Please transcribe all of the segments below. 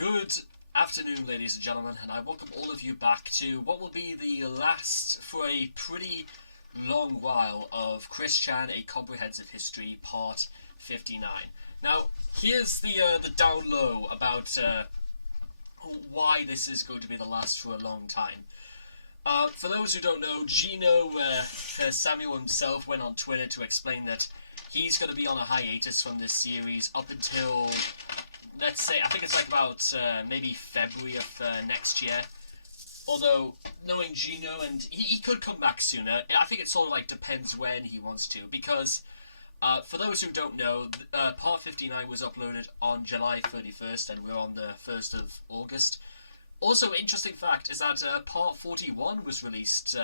Good afternoon, ladies and gentlemen, and I welcome all of you back to what will be the last, for a pretty long while, of Chris Chan, A Comprehensive History, Part 59. Now, here's the down low about why this is going to be the last for a long time. For those who don't know, Gino Samuel himself went on Twitter to explain that he's going to be on a hiatus from this series up until, let's say, I think it's like about maybe February of next year. Although, knowing Gino, and he could come back sooner, I think it sort of like depends when he wants to, because for those who don't know, Part 59 was uploaded on July 31st, and we're on the 1st of August. Also, interesting fact is that Part 41 was released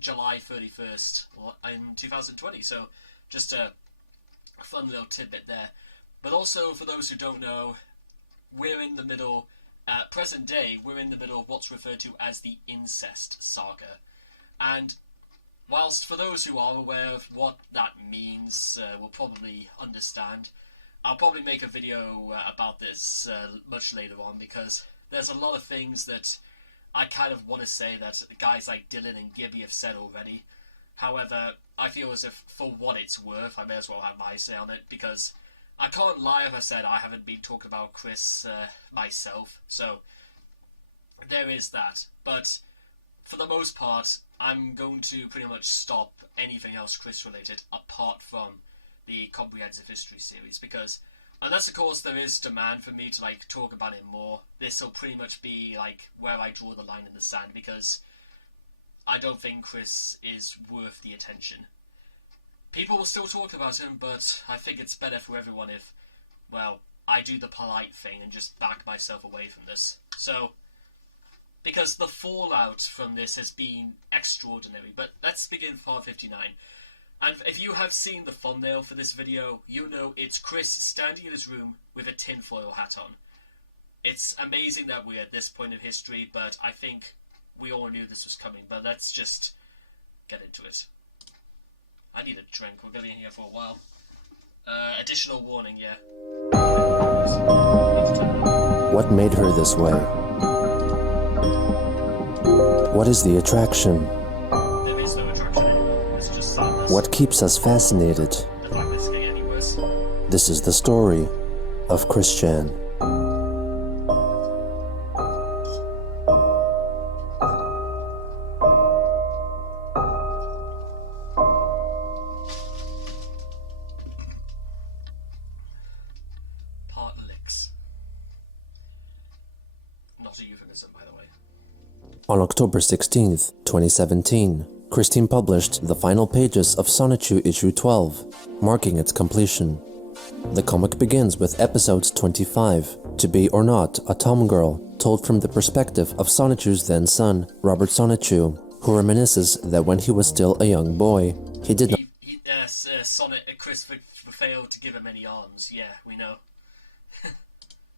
July 31st in 2020, so just a fun little tidbit there. But also, for those who don't know, we're in the middle, present day, we're in the middle of what's referred to as the incest saga. And whilst for those who are aware of what that means, will probably understand, I'll probably make a video about this much later on, because there's a lot of things that I kind of want to say that guys like Dylan and Gibby have said already. However, I feel as if, for what it's worth, I may as well have my say on it, because I can't lie if I said I haven't been talking about Chris myself, so there is that. But for the most part, I'm going to pretty much stop anything else Chris related apart from the Comprehensive History series, because unless of course there is demand for me to like talk about it more, this will pretty much be like where I draw the line in the sand, because I don't think Chris is worth the attention. People will still talk about him, but I think it's better for everyone if, well, I do the polite thing and just back myself away from this. So, because the fallout from this has been extraordinary. But let's begin Part 59. And if you have seen the thumbnail for this video, you know it's Chris standing in his room with a tinfoil hat on. It's amazing that we're at this point of history, but I think we all knew this was coming. But let's just get into it. I need a drink, we're going to be in here for a while. Additional warning, yeah. What made her this way? What is the attraction? There is no attraction anymore, it's just sadness. What keeps us fascinated? The fact that it's getting any worse. This is the story of Chris Chan. Part licks. Not a euphemism, by the way. On October 16th, 2017, Christine published the final pages of Sonichu issue 12, marking its completion. The comic begins with episode 25, To Be or Not, a Tom Girl, told from the perspective of Sonichu's then son, Robert Sonichu, who reminisces that when he was still a young boy, he did Chris failed to give him any arms, yeah, we know.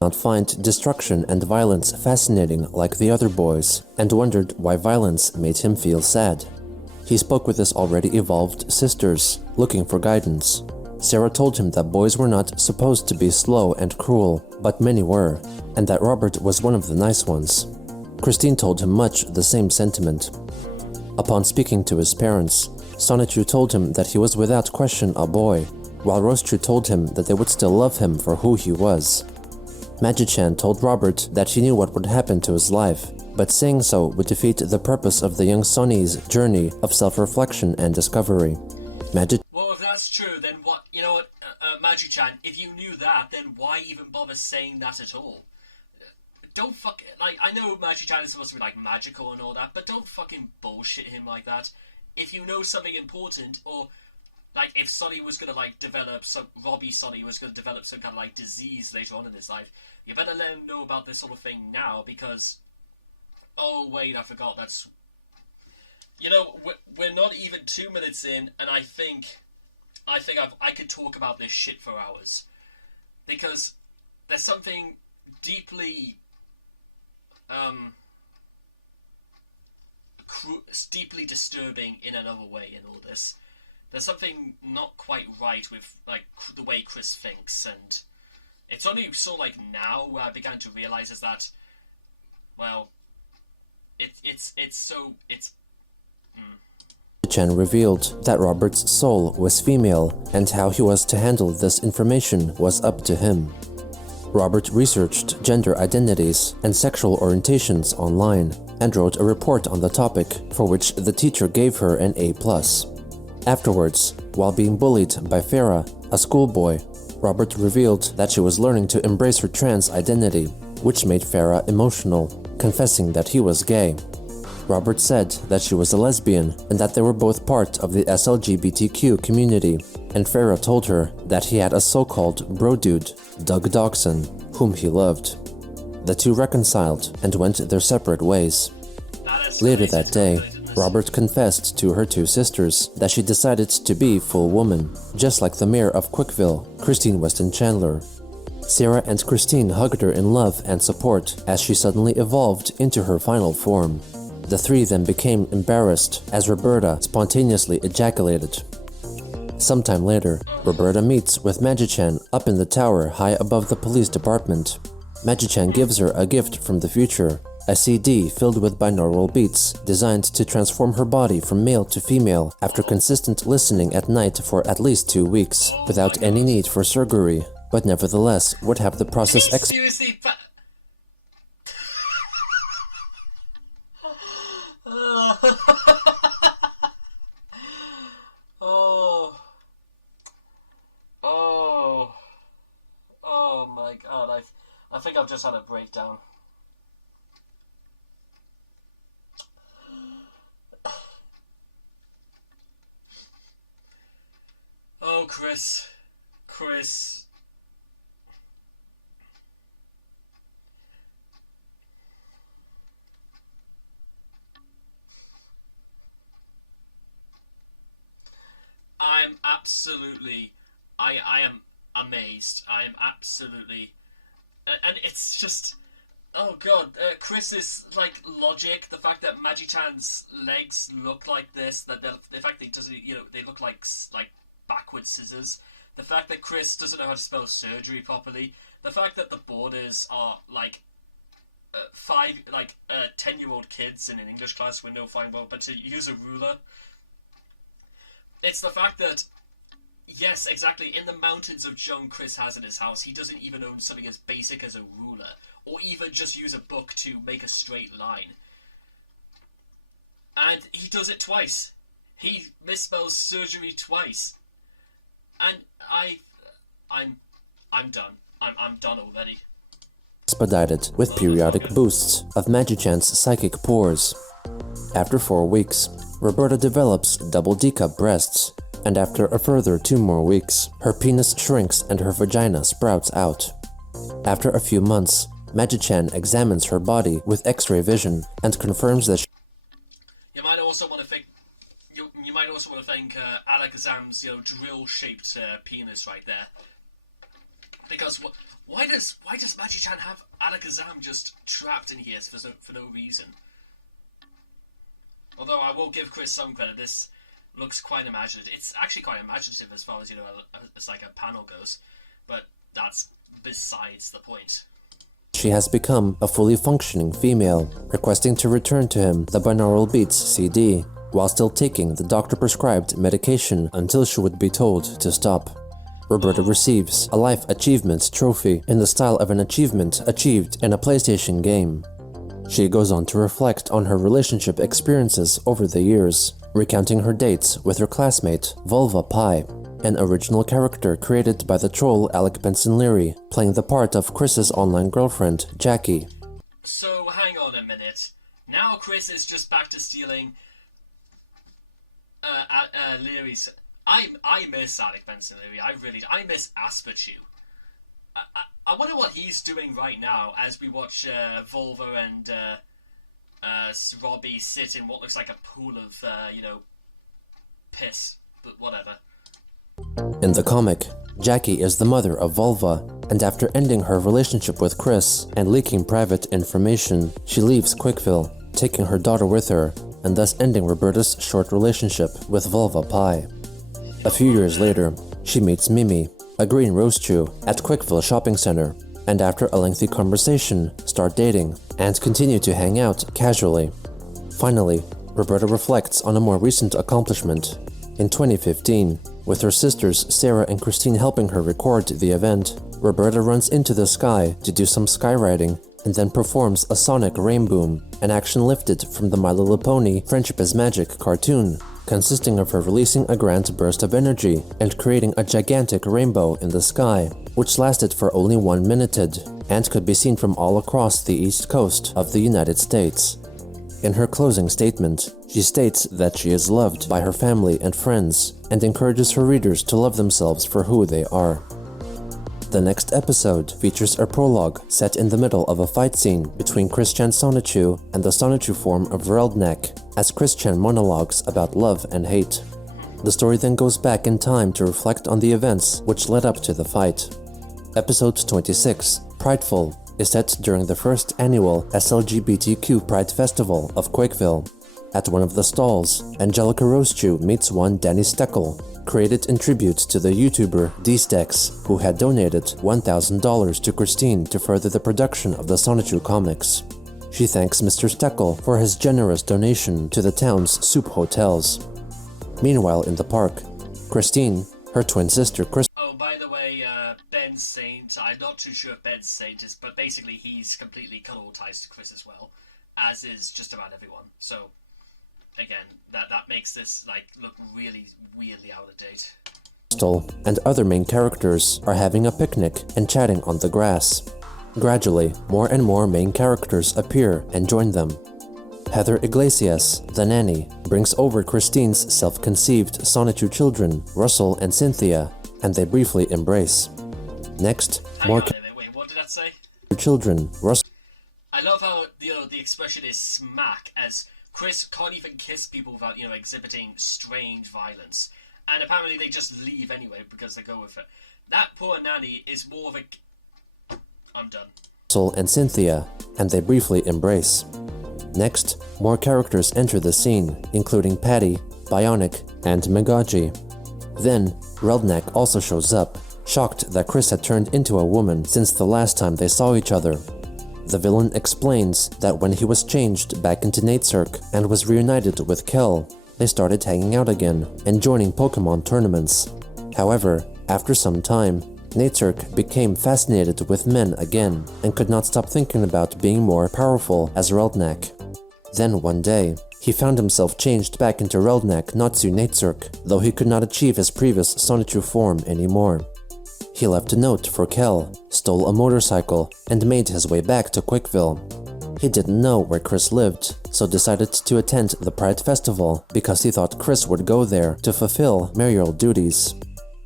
not find destruction and violence fascinating like the other boys, and wondered why violence made him feel sad. He spoke with his already evolved sisters, looking for guidance. Sarah told him that boys were not supposed to be slow and cruel, but many were, and that Robert was one of the nice ones. Christine told him much the same sentiment. Upon speaking to his parents, Sonichu told him that he was without question a boy, while Rosechu told him that they would still love him for who he was. Magi-chan told Robert that she knew what would happen to his life, but saying so would defeat the purpose of the young Sonny's journey of self-reflection and discovery. Well, if that's true, then what, you know what, Magi-chan, if you knew that, then why even bother saying that at all? Don't like, I know Magi-chan is supposed to be, like, magical and all that, but don't fucking bullshit him like that. If you know something important, or, like, if Sonny was gonna, like, Robbie Sonny was gonna develop some kind of, like, disease later on in his life, you better let him know about this sort of thing now, because, oh, wait, I forgot, that's, you know, we're not even 2 minutes in, and I think I could talk about this shit for hours, because there's something deeply, deeply disturbing in another way in all this. There's something not quite right with, like, the way Chris thinks, and It's only so like now where I began to realize is that, well, it's Chen revealed that Robert's soul was female, and how he was to handle this information was up to him. Robert researched gender identities and sexual orientations online and wrote a report on the topic, for which the teacher gave her an A+. Afterwards, while being bullied by Farah, a schoolboy, Robert revealed that she was learning to embrace her trans identity, which made Farah emotional, confessing that he was gay. Robert said that she was a lesbian and that they were both part of the SLGBTQ community, and Farah told her that he had a so-called bro dude, Doug Dawson, whom he loved. The two reconciled and went their separate ways. Later that day, Robert confessed to her two sisters that she decided to be full woman, just like the mayor of Quickville, Christine Weston Chandler. Sarah and Christine hugged her in love and support as she suddenly evolved into her final form. The three then became embarrassed as Roberta spontaneously ejaculated. Sometime later, Roberta meets with Magi-chan up in the tower high above the police department. Magi-chan gives her a gift from the future, a CD filled with binaural beats designed to transform her body from male to female after consistent listening at night for at least 2 weeks, without any need for surgery, but nevertheless would have the process seriously, oh my god, I think I've just had a breakdown. Oh, Chris. I'm absolutely, I am amazed. I am absolutely, and it's just, oh god, Chris's like logic, the fact that Magi-chan's legs look like this, that the fact that he doesn't, they look like backward scissors, the fact that Chris doesn't know how to spell surgery properly, the fact that the borders are like 10-year-old kids in an English class with no fine well, but to use a ruler. It's the fact that, yes, exactly, in the mountains of junk Chris has in his house, he doesn't even own something as basic as a ruler, or even just use a book to make a straight line. And he does it twice. He misspells surgery twice. And I'm done. I'm done already. Expedited with periodic boosts of Magi-chan's psychic powers. After 4 weeks, Roberta develops double D-cup breasts, and after a further 2 more weeks, her penis shrinks and her vagina sprouts out. After a few months, Magi-chan examines her body with X-ray vision and confirms that You might also want to thank Alakazam's drill-shaped penis right there, because why does Magi-chan have Alakazam just trapped in here for no reason? Although I will give Chris some credit, this looks quite imaginative. It's actually quite imaginative as far as, it's like a panel goes. But that's besides the point. she has become a fully functioning female, requesting to return to him the binaural beats CD, while still taking the doctor-prescribed medication until she would be told to stop. Roberta receives a Life Achievement Trophy in the style of an achievement achieved in a PlayStation game. She goes on to reflect on her relationship experiences over the years, recounting her dates with her classmate, Vulva Pie, an original character created by the troll Alec Benson Leary, playing the part of Chris's online girlfriend, Jackie. So, hang on a minute. Now Chris is just back to stealing Leary's... I miss Alec Benson Leary, I miss Asperchew. I wonder what he's doing right now as we watch Vulva and Robbie sit in what looks like a pool of, piss, but whatever. In the comic, Jackie is the mother of Vulva, and after ending her relationship with Chris and leaking private information, she leaves Quickville, taking her daughter with her, and thus ending Roberta's short relationship with Vulva Pie. A few years later, she meets Mimi, a green Rosechew, at Quickville Shopping Center, and after a lengthy conversation, start dating, and continue to hang out casually. Finally, Roberta reflects on a more recent accomplishment. In 2015, with her sisters Sarah and Christine helping her record the event, Roberta runs into the sky to do some skywriting and then performs a sonic rainboom, an action lifted from the My Little Pony Friendship is Magic cartoon, consisting of her releasing a grand burst of energy and creating a gigantic rainbow in the sky, which lasted for only 1 minute and could be seen from all across the east coast of the United States. In her closing statement, she states that she is loved by her family and friends and encourages her readers to love themselves for who they are. The next episode features a prologue set in the middle of a fight scene between Chris-chan Sonichu and the Sonichu form of Reldnek, as Chris-chan monologues about love and hate. The story then goes back in time to reflect on the events which led up to the fight. Episode 26, Prideful, is set during the first annual SLGBTQ Pride Festival of Quakeville. At one of the stalls, Angelica Rosechew meets one Danny Steckel, created in tribute to the YouTuber D-Stex, who had donated $1,000 to Christine to further the production of the Sonichu comics. She thanks Mr. Steckel for his generous donation to the town's soup hotels. Meanwhile in the park, Christine, her twin sister Chris— Oh, by the way, Ben Saint, I'm not too sure if Ben Saint is, but basically he's completely cut all ties to Chris as well, as is just about everyone. So, again, that makes this, like, look really weirdly out of date. Crystal and other main characters are having a picnic and chatting on the grass. Gradually, more and more main characters appear and join them. Heather Iglesias, the nanny, brings over Christine's self-conceived Sonichu children, Russell and Cynthia, and they briefly embrace. Next, more Wait, what did that say? children, Russell— I love how, the expression is smack, as Chris can't even kiss people without, exhibiting strange violence. And apparently they just leave anyway because they go with it. That poor nanny is more of a... I'm done. Russell and Cynthia, and they briefly embrace. Next, more characters enter the scene, including Patty, Bionic, and Megaji. Then, Reldnek also shows up, shocked that Chris had turned into a woman since the last time they saw each other. The villain explains that when he was changed back into Natesurk and was reunited with Kel, they started hanging out again and joining Pokemon tournaments. However, after some time, Natesurk became fascinated with men again and could not stop thinking about being more powerful as Reldnek. Then one day, he found himself changed back into Reldnek Natsu Natesurk, though he could not achieve his previous Sonichu form anymore. He left a note for Kel, stole a motorcycle, and made his way back to Quickville. He didn't know where Chris lived, so decided to attend the Pride Festival because he thought Chris would go there to fulfill mayoral duties.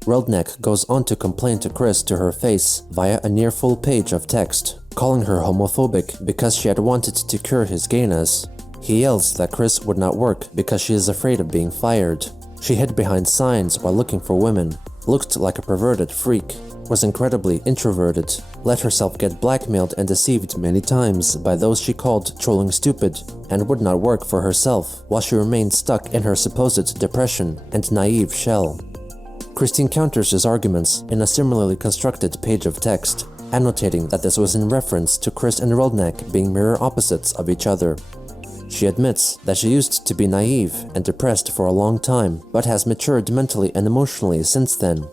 Reldnek goes on to complain to Chris to her face via a near full page of text, calling her homophobic because she had wanted to cure his gayness. He yells that Chris would not work because she is afraid of being fired. She hid behind signs while looking for women, looked like a perverted freak, was incredibly introverted, let herself get blackmailed and deceived many times by those she called trolling stupid, and would not work for herself while she remained stuck in her supposed depression and naive shell. Christine counters his arguments in a similarly constructed page of text, annotating that this was in reference to Chris and Reldnek being mirror opposites of each other. She admits that she used to be naive and depressed for a long time, but has matured mentally and emotionally since then.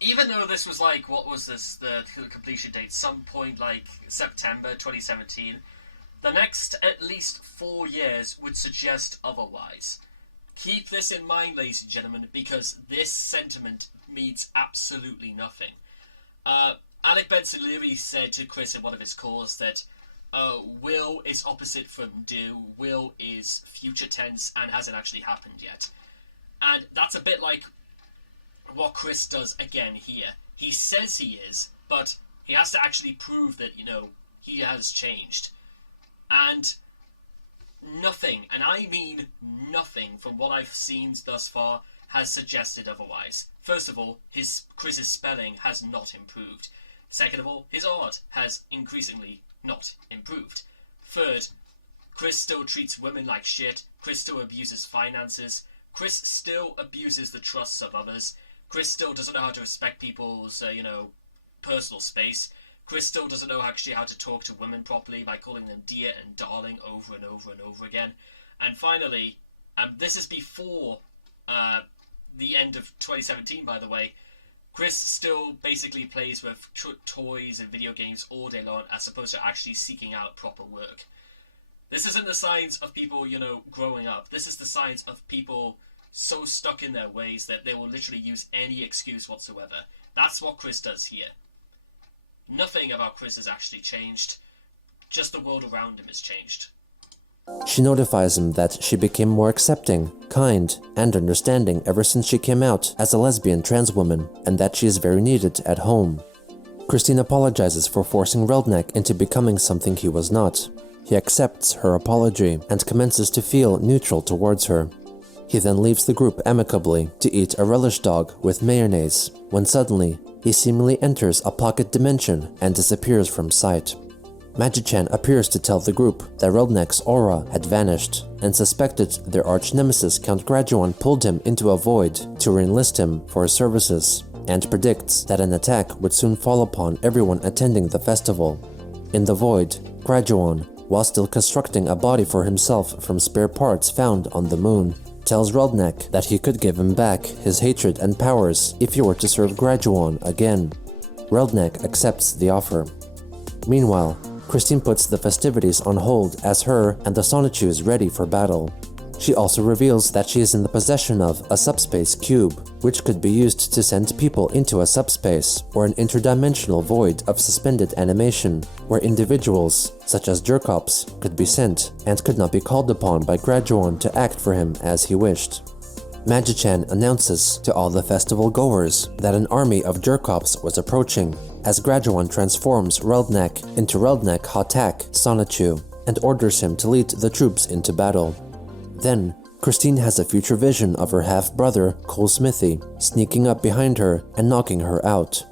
Even though this was like, what was this, the completion date, some point like September 2017, the next at least 4 years would suggest otherwise. Keep this in mind, ladies and gentlemen, because this sentiment means absolutely nothing. Alec Benson literally said to Chris in one of his calls that will is opposite from do, will is future tense and hasn't actually happened yet. And that's a bit like what Chris does again here. He says he is, but he has to actually prove that, he has changed. And nothing, and I mean nothing from what I've seen thus far, has suggested otherwise. First of all, Chris's spelling has not improved. Second of all, his art has increasingly not improved. Third, Chris still treats women like shit. Chris still abuses finances. Chris still abuses the trusts of others. Chris still doesn't know how to respect people's, personal space. Chris still doesn't know actually how to talk to women properly by calling them dear and darling over and over and over again. And finally, this is before the end of 2017, by the way, Chris still basically plays with toys and video games all day long as opposed to actually seeking out proper work. This isn't the signs of people, growing up. This is the signs of people so stuck in their ways that they will literally use any excuse whatsoever. That's what Chris does here. Nothing about Chris has actually changed. Just the world around him has changed. She notifies him that she became more accepting, kind, and understanding ever since she came out as a lesbian trans woman, and that she is very needed at home. Christine apologizes for forcing Reldnek into becoming something he was not. He accepts her apology and commences to feel neutral towards her. He then leaves the group amicably to eat a relish dog with mayonnaise, when suddenly he seemingly enters a pocket dimension and disappears from sight. Magi-chan appears to tell the group that Reldnek's aura had vanished and suspected their arch-nemesis Count Graduan pulled him into a void to re-enlist him for his services, and predicts that an attack would soon fall upon everyone attending the festival. In the void, Graduan, while still constructing a body for himself from spare parts found on the moon, tells Reldnek that he could give him back his hatred and powers if he were to serve Graduan again. Reldnek accepts the offer. Meanwhile, Christine puts the festivities on hold as her and the Sonichus ready for battle. She also reveals that she is in the possession of a subspace cube, which could be used to send people into a subspace or an interdimensional void of suspended animation, where individuals, such as Jerkops, could be sent and could not be called upon by Graduan to act for him as he wished. Magi-chan announces to all the festival goers that an army of Jerkops was approaching, as Graduan transforms Reldnek into Reldnek Hatak Sonichu and orders him to lead the troops into battle. Then, Christine has a future vision of her half-brother, Cole Smithy, sneaking up behind her and knocking her out.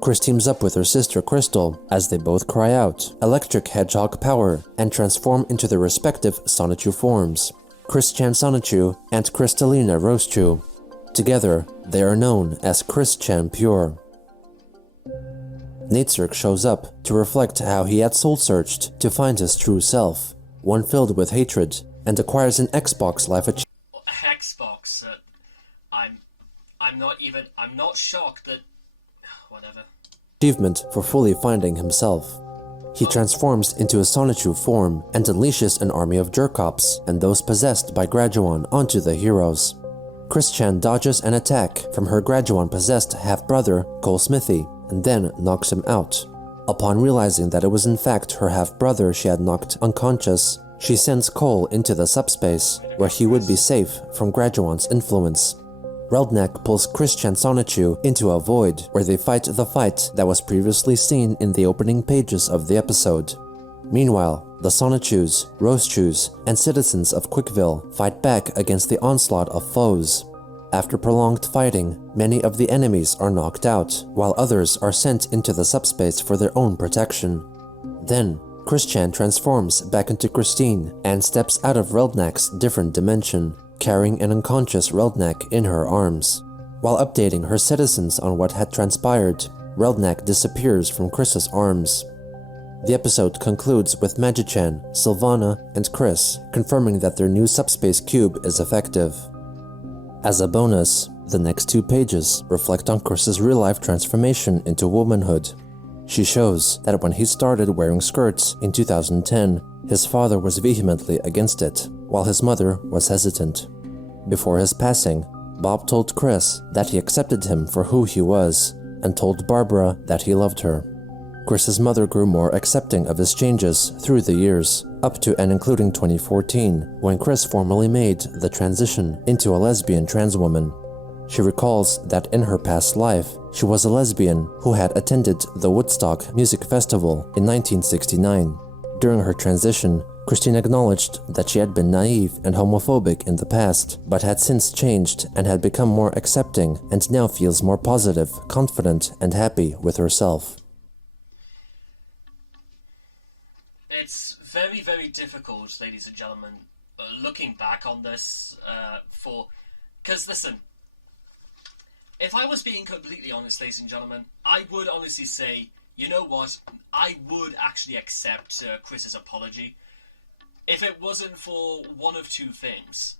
Chris teams up with her sister Crystal as they both cry out Electric Hedgehog Power and transform into their respective Sonichu forms, Chris-chan Sonichu and Crystalina Rosechu. Together, they are known as Chris-chan Pure. Natsirk shows up to reflect how he had soul-searched to find his true self, one filled with hatred, and acquires an Xbox Life Xbox. I'm not shocked that. Whatever. Achievement for fully finding himself. He transforms into a Sonichu form and unleashes an army of Jerkops and those possessed by Graduan onto the heroes. Chris-chan dodges an attack from her Graduan-possessed half-brother, Cole Smithy, and then knocks him out. Upon realizing that it was in fact her half-brother she had knocked unconscious, she sends Cole into the subspace, where he would be safe from Graduan's influence. Reldnek pulls Chris-chan Sonichu into a void where they fight the fight that was previously seen in the opening pages of the episode. Meanwhile, the Sonichus, Rosechus, and citizens of Quickville fight back against the onslaught of foes. After prolonged fighting, many of the enemies are knocked out, while others are sent into the subspace for their own protection. Then, Chris-chan transforms back into Christine and steps out of Reldnek's different dimension, carrying an unconscious Reldnek in her arms. While updating her citizens on what had transpired, Reldnek disappears from Chris's arms. The episode concludes with Magi-chan, Sylvana, and Chris confirming that their new subspace cube is effective. As a bonus, the next 2 pages reflect on Chris's real-life transformation into womanhood. She shows that when he started wearing skirts in 2010, his father was vehemently against it, while his mother was hesitant. Before his passing, Bob told Chris that he accepted him for who he was, and told Barbara that he loved her. Chris's mother grew more accepting of his changes through the years, up to and including 2014, when Chris formally made the transition into a lesbian trans woman. She recalls that in her past life, she was a lesbian who had attended the Woodstock Music Festival in 1969. During her transition, Christine acknowledged that she had been naive and homophobic in the past, but had since changed and had become more accepting and now feels more positive, confident, and happy with herself. It's very, very difficult, ladies and gentlemen, looking back on this, because listen, if I was being completely honest, ladies and gentlemen, I would honestly say, you know what, I would actually accept Chris's apology if it wasn't for one of two things.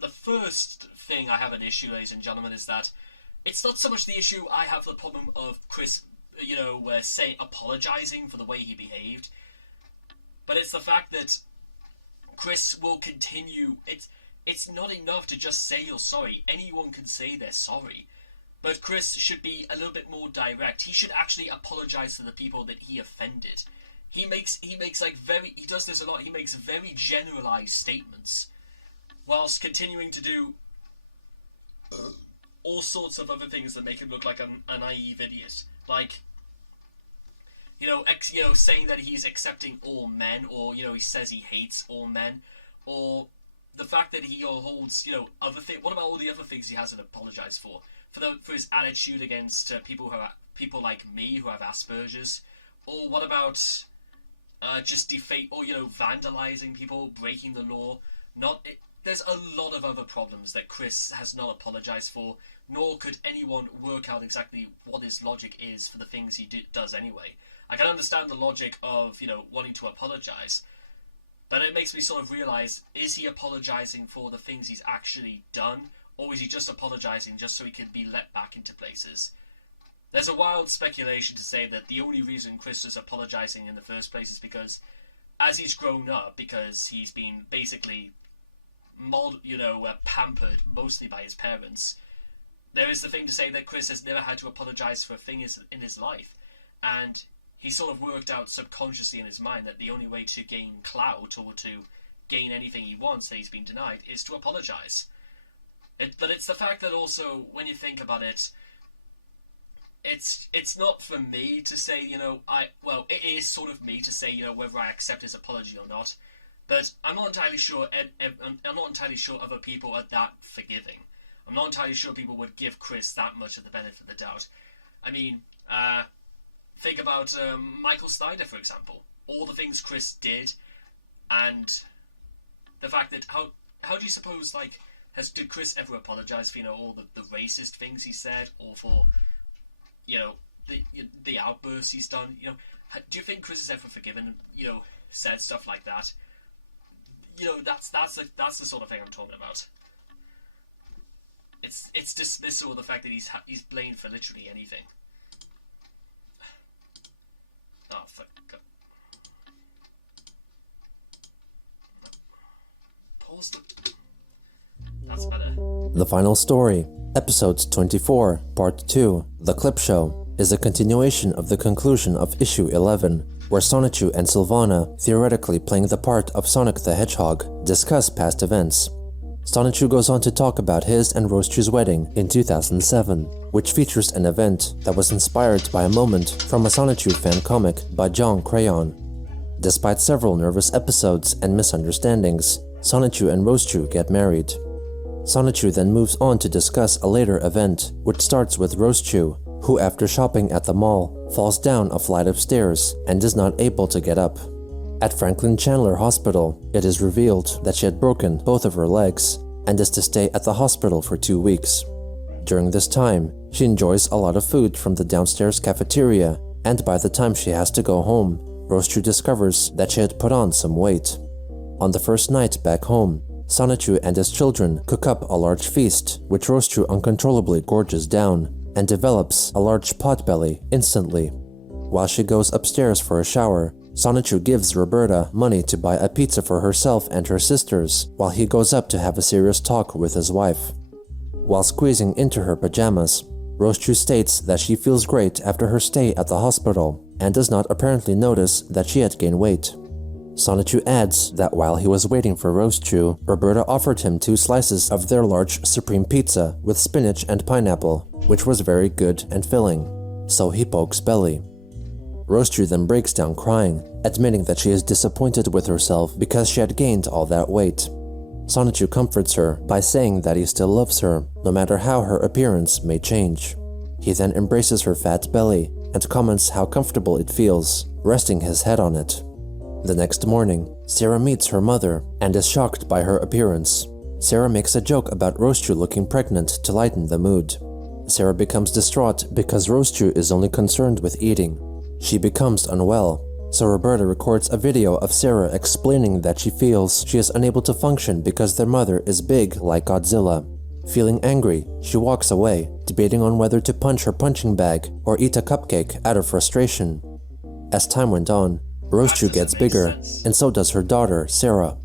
The first thing I have an issue, ladies and gentlemen, is that it's not so much the issue I have the problem of Chris, apologizing for the way he behaved, but it's the fact that Chris will continue. It's not enough to just say you're sorry. Anyone can say they're sorry. But Chris should be a little bit more direct. He should actually apologize to the people that he offended. He does this a lot. He makes very generalized statements whilst continuing to do all sorts of other things that make him look like a naive idiot. Like, saying that he's accepting all men, or, he says he hates all men, or the fact that he holds, other things. What about all the other things he hasn't apologized for? For his attitude against people like me who have Asperger's, or what about just defame, or vandalizing people, breaking the law? There's a lot of other problems that Chris has not apologized for, nor could anyone work out exactly what his logic is for the things he does anyway. I can understand the logic of wanting to apologize, but it makes me sort of realize: is he apologizing for the things he's actually done? Or is he just apologising just so he can be let back into places? There's a wild speculation to say that the only reason Chris is apologising in the first place is because, as he's grown up, because he's been basically pampered mostly by his parents, there is the thing to say that Chris has never had to apologise for a thing in his life. And he sort of worked out subconsciously in his mind that the only way to gain clout or to gain anything he wants that he's been denied is to apologise. But it's the fact that also, when you think about it, it's not for me to say, it is sort of me to say, whether I accept his apology or not. But I'm not entirely sure. I'm not entirely sure other people are that forgiving. I'm not entirely sure people would give Chris that much of the benefit of the doubt. I mean, think about Michael Snyder, for example. All the things Chris did, and the fact that how do you suppose did Chris ever apologise for all the racist things he said, or for the outbursts he's done? Do you think Chris has ever forgiven said stuff like that? That's the sort of thing I'm talking about. It's dismissal of the fact that he's blamed for literally anything. Oh, fuck. Pause the... That's better. The final story, episode 24, part 2, The Clip Show, is a continuation of the conclusion of issue 11, where Sonichu and Sylvana, theoretically playing the part of Sonic the Hedgehog, discuss past events. Sonichu goes on to talk about his and Rosechu's wedding in 2007, which features an event that was inspired by a moment from a Sonichu fan comic by John Crayon. Despite several nervous episodes and misunderstandings, Sonichu and Rosechu get married. Sonichu then moves on to discuss a later event, which starts with Rosechu, who after shopping at the mall, falls down a flight of stairs and is not able to get up. At Franklin Chandler Hospital, it is revealed that she had broken both of her legs and is to stay at the hospital for 2 weeks. During this time, she enjoys a lot of food from the downstairs cafeteria, and by the time she has to go home, Rosechu discovers that she had put on some weight. On the first night back home, Sonichu and his children cook up a large feast, which Rosechu uncontrollably gorges down and develops a large potbelly instantly. While she goes upstairs for a shower, Sonichu gives Roberta money to buy a pizza for herself and her sisters, while he goes up to have a serious talk with his wife. While squeezing into her pajamas, Rosechu states that she feels great after her stay at the hospital and does not apparently notice that she had gained weight. Sonichu adds that while he was waiting for Rosechu, Roberta offered him 2 slices of their large supreme pizza with spinach and pineapple, which was very good and filling, so he pokes belly. Rosechu then breaks down crying, admitting that she is disappointed with herself because she had gained all that weight. Sonichu comforts her by saying that he still loves her, no matter how her appearance may change. He then embraces her fat belly and comments how comfortable it feels, resting his head on it. The next morning, Sarah meets her mother and is shocked by her appearance. Sarah makes a joke about Rosechu looking pregnant to lighten the mood. Sarah becomes distraught because Rosechew is only concerned with eating. She becomes unwell, so Roberta records a video of Sarah explaining that she feels she is unable to function because their mother is big like Godzilla. Feeling angry, she walks away, debating on whether to punch her punching bag or eat a cupcake out of frustration. As time went on, Rosechew gets bigger, and so does her daughter, Sarah.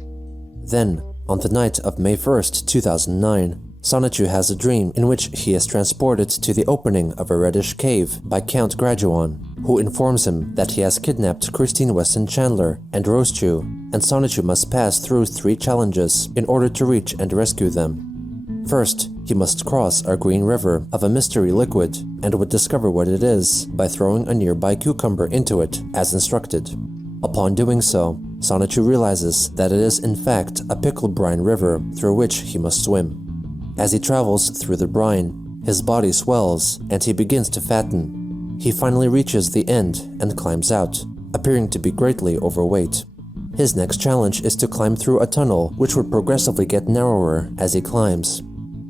Then, on the night of May 1st, 2009, Sonichu has a dream in which he is transported to the opening of a reddish cave by Count Graduan, who informs him that he has kidnapped Christine Weston Chandler and Rosechew, and Sonichu must pass through 3 challenges in order to reach and rescue them. First, he must cross a green river of a mystery liquid and would discover what it is by throwing a nearby cucumber into it, as instructed. Upon doing so, Sonichu realizes that it is in fact a pickle brine river through which he must swim. As he travels through the brine, his body swells and he begins to fatten. He finally reaches the end and climbs out, appearing to be greatly overweight. His next challenge is to climb through a tunnel which would progressively get narrower as he climbs.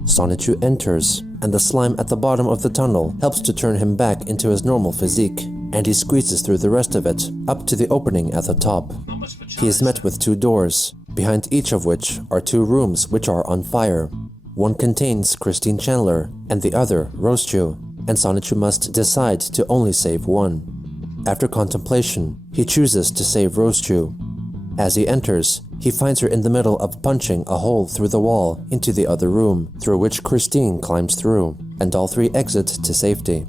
Sonichu enters, and the slime at the bottom of the tunnel helps to turn him back into his normal physique, and he squeezes through the rest of it, up to the opening at the top. He is met with 2 doors, behind each of which are 2 rooms which are on fire. One contains Christine Chandler, and the other Rosechew, and Sonichu must decide to only save one. After contemplation, he chooses to save Rosechew. As he enters, he finds her in the middle of punching a hole through the wall into the other room, through which Christine climbs through, and all 3 exit to safety.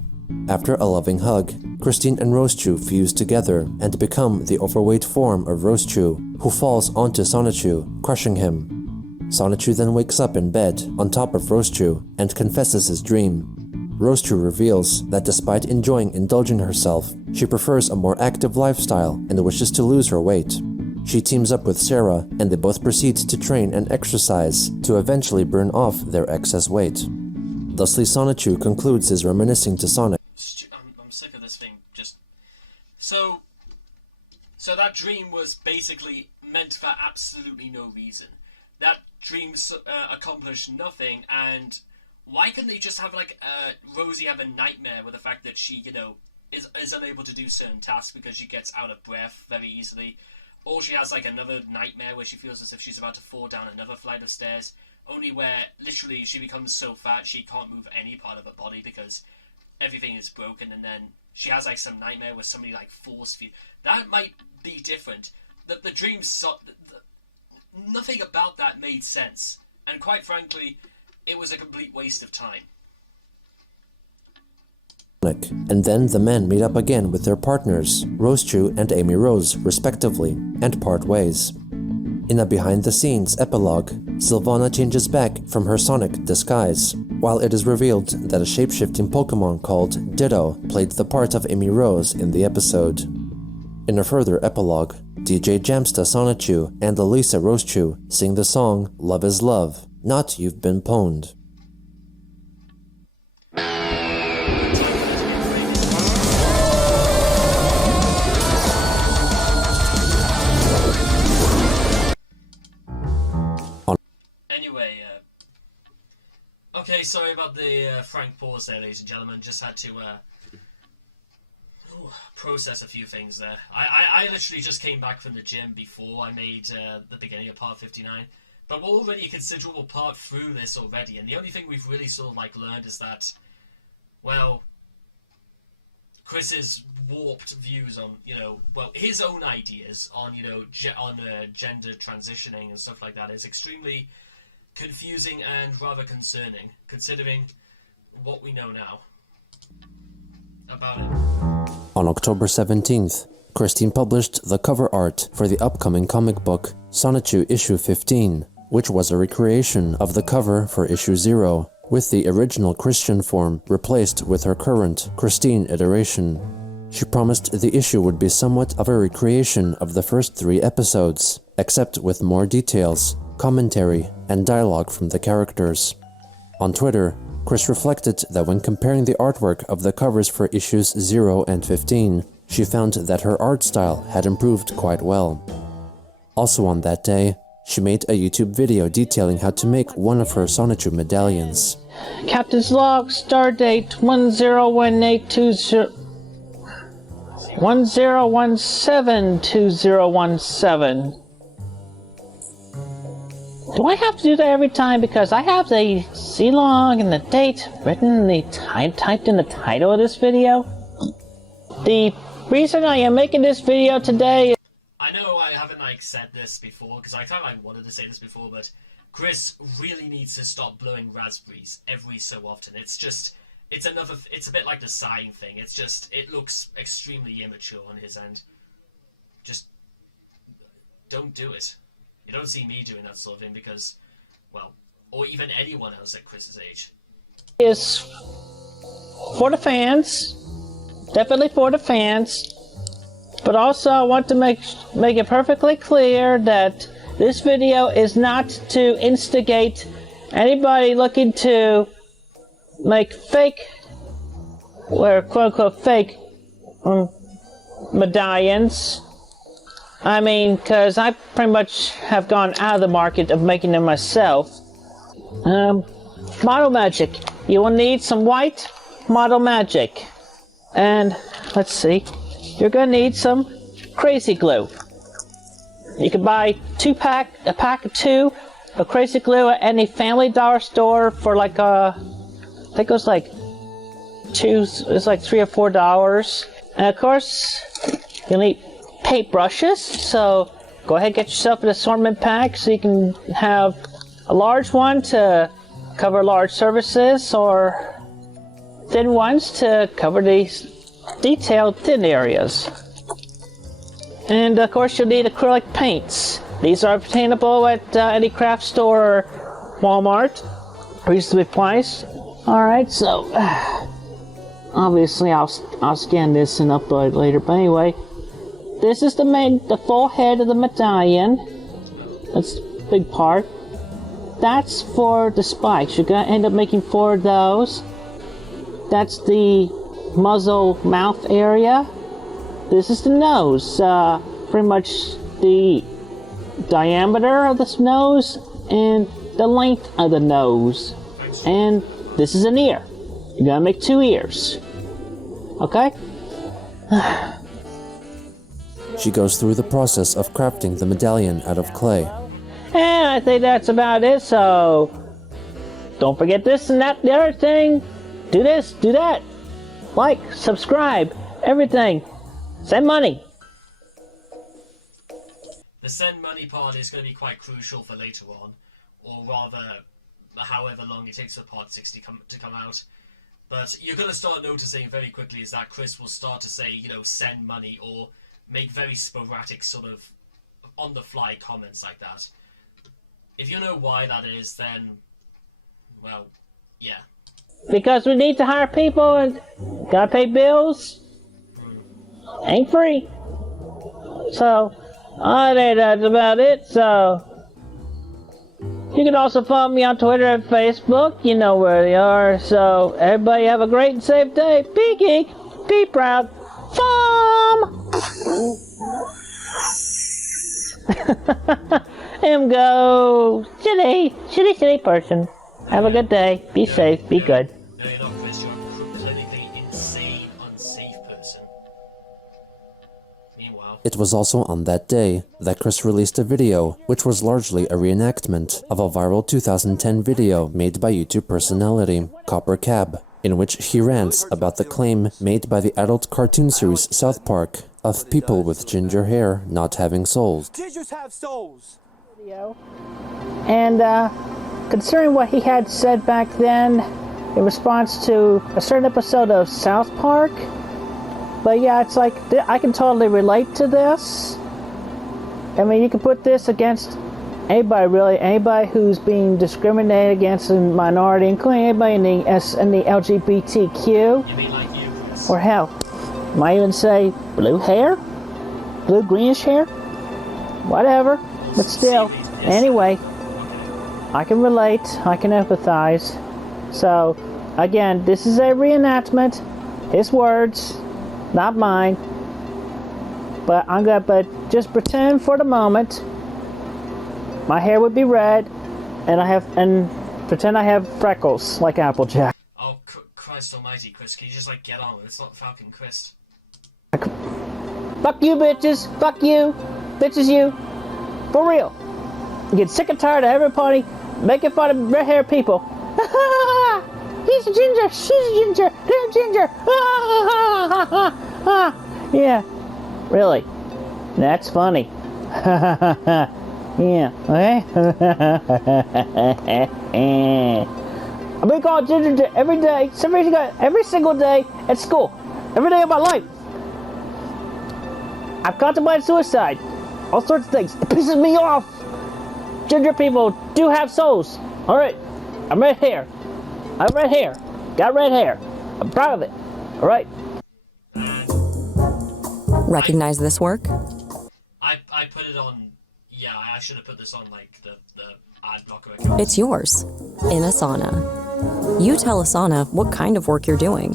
After a loving hug, Christine and Rosechew fuse together and become the overweight form of Rosechew, who falls onto Sonichu, crushing him. Sonichu then wakes up in bed on top of Rosechew and confesses his dream. Rosechew reveals that despite enjoying indulging herself, she prefers a more active lifestyle and wishes to lose her weight. She teams up with Sarah and they both proceed to train and exercise to eventually burn off their excess weight. Thusly, Sonichu concludes his reminiscing to Sonic. I'm sick of this thing. So that dream was basically meant for absolutely no reason. That dream accomplished nothing, and why couldn't they just have Rosie have a nightmare with the fact that she, is unable to do certain tasks because she gets out of breath very easily, or she has another nightmare where she feels as if she's about to fall down another flight of stairs, only where literally she becomes so fat she can't move any part of her body because everything is broken, and then she has some nightmare where somebody force feed. That might be different. The dreams, nothing about that made sense, and quite frankly, it was a complete waste of time. And then the men meet up again with their partners, Rosechew and Amy Rose, respectively, and part ways. In a behind-the-scenes epilogue, Sylvana changes back from her Sonic disguise, while it is revealed that a shape-shifting Pokemon called Ditto played the part of Amy Rose in the episode. In a further epilogue, DJ Jamsta Sonichu and Elisa Rosechew sing the song Love is Love, Not You've Been Pwned. Okay, sorry about the frank pause there, ladies and gentlemen. Just had to process a few things there. I literally just came back from the gym before I made the beginning of part 59. But we're already a considerable part through this already, and the only thing we've really sort of learned is that, well, Chris's warped views on, his own ideas on, gender transitioning and stuff like that is extremely confusing and rather concerning, considering what we know now about it. On October 17th, Christine published the cover art for the upcoming comic book Sonichu Issue 15, which was a recreation of the cover for Issue 0, with the original Christian form replaced with her current Christine iteration. She promised the issue would be somewhat of a recreation of the first 3 episodes, except with more details, commentary, and dialogue from the characters. On Twitter, Chris reflected that when comparing the artwork of the covers for issues 0 and 15, she found that her art style had improved quite well. Also on that day, She made a YouTube video detailing how to make one of her Sonichu medallions. Captain's log, stardate 101820 10172017. Do I have to do that every time? Because I have the C-log and the date written, typed in the title of this video. The reason I am making this video today is... I know I haven't said this before, because I kind of wanted to say this before, but Chris really needs to stop blowing raspberries every so often. It's a bit like the sighing thing. It looks extremely immature on his end. Just don't do it. You don't see me doing that sort of thing because, well, or even anyone else at Chris's age. Is for the fans, definitely for the fans, but also I want to make it perfectly clear that this video is not to instigate anybody looking to make fake, or quote-unquote fake medallions. I mean, because I pretty much have gone out of the market of making them myself. Model Magic. You will need some white Model Magic. And, let's see, you're going to need some Crazy Glue. You can buy a pack of 2 of Crazy Glue at any Family Dollar store for like, I think it was like $3 or $4. And of course, you'll need paintbrushes, so go ahead and get yourself an assortment pack so you can have a large one to cover large surfaces or thin ones to cover these detailed thin areas. And of course you'll need acrylic paints. These are obtainable at any craft store or Walmart, reasonably priced. Alright, so obviously I'll scan this and upload it later, but anyway, this is the full head of the medallion. That's the big part. That's for the spikes. You're gonna end up making 4 of those. That's the muzzle mouth area. This is the nose. Pretty much the diameter of this nose and the length of the nose. And this is an ear. You're gonna make 2 ears. Okay? She goes through the process of crafting the medallion out of clay. And I think that's about it, so don't forget this and that, the other thing. Do this, do that. Like, subscribe, everything. Send money. The send money part is going to be quite crucial for later on, or rather, however long it takes for part 60 to come out. But you're going to start noticing very quickly is that Chris will start to say, send money, or make very sporadic sort of on-the-fly comments like that. If you know why that is, then, well, yeah. Because we need to hire people and gotta pay bills. Ain't free. So, I think that's about it. So, you can also follow me on Twitter and Facebook. You know where they are. So, everybody have a great and safe day. Be geek, be proud. Farm! Him go. Shitty person. Have a good day. Be safe. Be good. No, you're not, Chris. You're a clinically insane, unsafe person. Meanwhile, It was also on that day that Chris released a video, which was largely a reenactment of a viral 2010 video made by YouTube personality Copper Cab, in which he rants about the claim made by the adult cartoon series South Park of people with ginger hair not having souls. Gingers have souls. And considering what he had said back then in response to a certain episode of South Park, but yeah, it's like I can totally relate to this. I mean, you can put this against anybody, really, anybody who's being discriminated against, a minority, including anybody in the LGBTQ, you mean like you, Chris? or hell, might even say blue hair, blue greenish hair, whatever. But still, anyway, I can relate, I can empathize. So, again, this is a reenactment, his words, not mine. But just pretend for the moment my hair would be red, and pretend I have freckles like Applejack. Oh, Christ almighty, Chris, can you just, like, get on with it? It's not Falcon Crest. Fuck you, bitches. Fuck you. Bitches, you. For real. I get sick and tired of everybody making fun of red-haired people. He's a ginger. She's a ginger. They're a ginger. Yeah. Really. That's funny. Yeah. Okay? I've been called ginger every day, every single day at school. Every day of my life. I've contemplated suicide. All sorts of things. It pisses me off. Ginger people do have souls. Alright. I'm red hair. I'm red hair. Got red hair. I'm proud of it. Alright. Recognize this work? I put it on. Yeah, I should have put this on, like, the ad blocker account. It's yours. In Asana. You tell Asana what kind of work you're doing.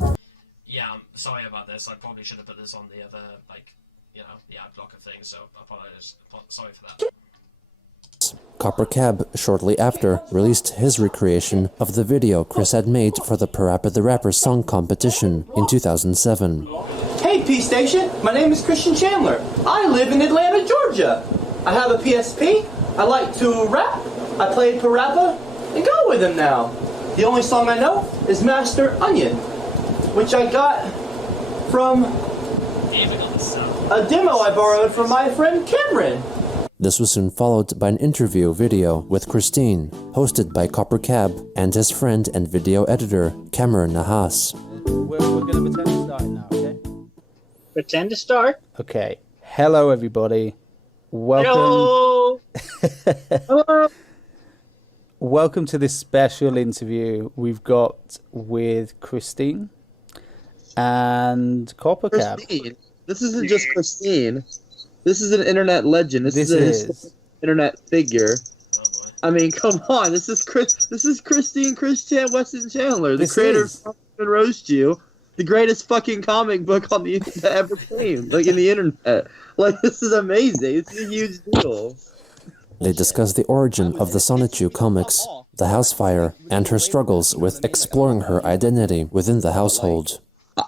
Yeah, I'm sorry about this. I probably should have put this on the other, like, you know, the ad blocker thing, so I apologize. Sorry for that. Copper Cab, shortly after, released his recreation of the video Chris had made for the Parappa the Rapper song competition in 2007. Hey P-Station, my name is Christian Chandler. I live in Atlanta, Georgia. I have a PSP, I like to rap, I play Parappa, and go with him now. The only song I know is Master Onion, which I got from a demo I borrowed from my friend Cameron. This was soon followed by an interview video with Christine, hosted by Copper Cab and his friend and video editor, Cameron Nahas. We're going to pretend to start now, okay? Pretend to start. Okay. Hello, everybody. Welcome. Hello. Hello. Welcome to this special interview we've got with Christine and Copper Cab. Christine. This isn't just Christine. This is an internet legend. This is an internet figure. Oh boy. I mean, come on. This is Christine Weston Chandler, the creator of Fucking Roast You, the greatest fucking comic book on the that ever came, like in the internet. Like, this is amazing. It's a huge deal. They discuss the origin of the Sonichu comics, the house fire, and her struggles with exploring her identity within the household.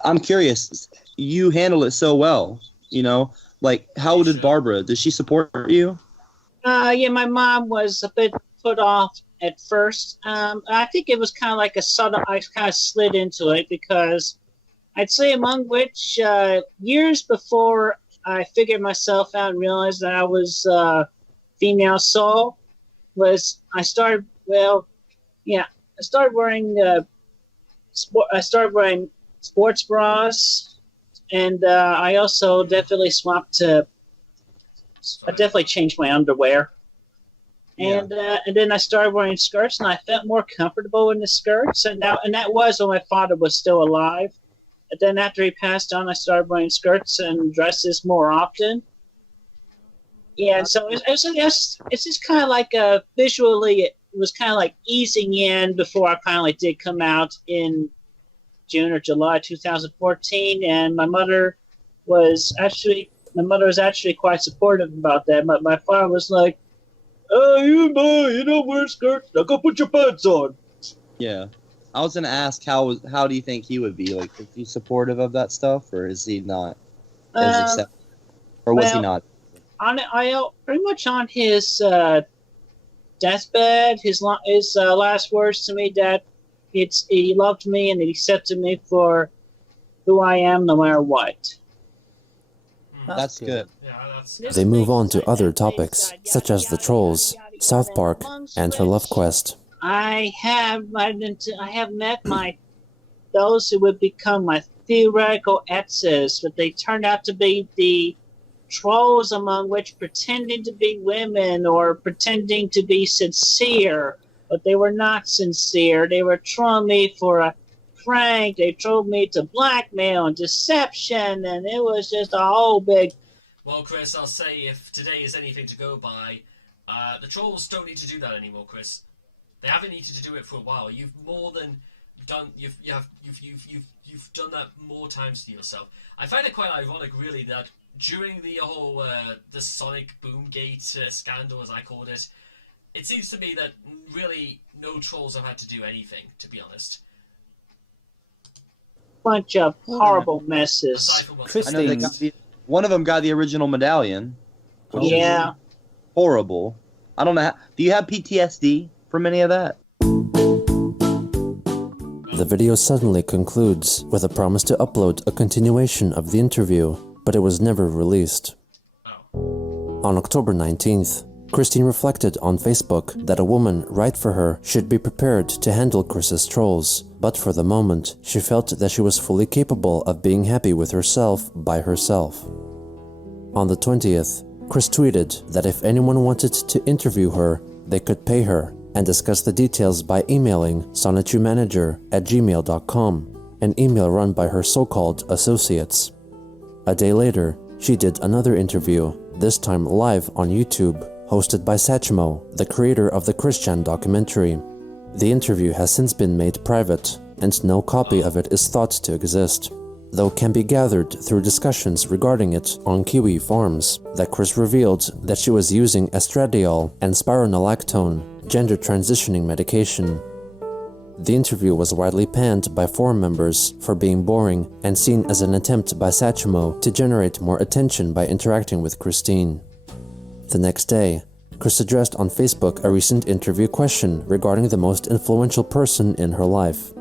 I'm curious. You handle it so well, you know? Like, how did Barbara? Does she support you? Yeah, my mom was a bit put off at first. I think it was kind of like a subtle. I kind of slid into it because I'd say among which years before I figured myself out and realized that I was female soul was I started wearing sports bras. And I also definitely swapped to. I definitely changed my underwear, and then I started wearing skirts, and I felt more comfortable in the skirts. And that was when my father was still alive. And then after he passed on, I started wearing skirts and dresses more often. Yeah, and so it's just kind of like visually, it was kind of like easing in before I finally did come out in June or July 2014, and my mother was actually quite supportive about that. My father was like, "Oh, you don't wear skirts. Now go put your pants on." Yeah. I was gonna ask how do you think he would be? Like, is he supportive of that stuff, or is he not? Or was he not? Pretty much on his deathbed, his last words to me that he loved me and he accepted me for who I am, no matter what. That's good. Yeah, They move on to other topics, such as the Trolls, South Park, and her love quest. I have met those who would become my theoretical exes, but they turned out to be the trolls, among which pretending to be women or pretending to be sincere, but they were not sincere. They were trolling me for a prank. They trolled me to blackmail and deception, and it was just a whole big. Well, Chris, I'll say if today is anything to go by, the trolls don't need to do that anymore, Chris. They haven't needed to do it for a while. You've more than done. You've done that more times to yourself. I find it quite ironic, really, that during the whole the Sonic Boomgate scandal, as I called it, it seems to me that really no trolls have had to do anything, to be honest. Bunch of horrible messes. Aside from what's Chris- I know they got one of them got the original medallion. Which is Yeah. horrible. I don't know. Do you have PTSD from any of that? The video suddenly concludes with a promise to upload a continuation of the interview, but it was never released. On October 19th, Christine reflected on Facebook that a woman right for her should be prepared to handle Chris's trolls, but for the moment, she felt that she was fully capable of being happy with herself by herself. On the 20th, Chris tweeted that if anyone wanted to interview her, they could pay her, and discuss the details by emailing sonitymanager@gmail.com, an email run by her so-called associates. A day later, she did another interview, this time live on YouTube, hosted by Satchmo, the creator of the Christian documentary. The interview has since been made private, and no copy of it is thought to exist, though can be gathered through discussions regarding it on Kiwi forums that Chris revealed that she was using estradiol and spironolactone, gender transitioning medication. The interview was widely panned by forum members for being boring and seen as an attempt by Satchmo to generate more attention by interacting with Christine. The next day, Chris addressed on Facebook a recent interview question regarding the most influential person in her life.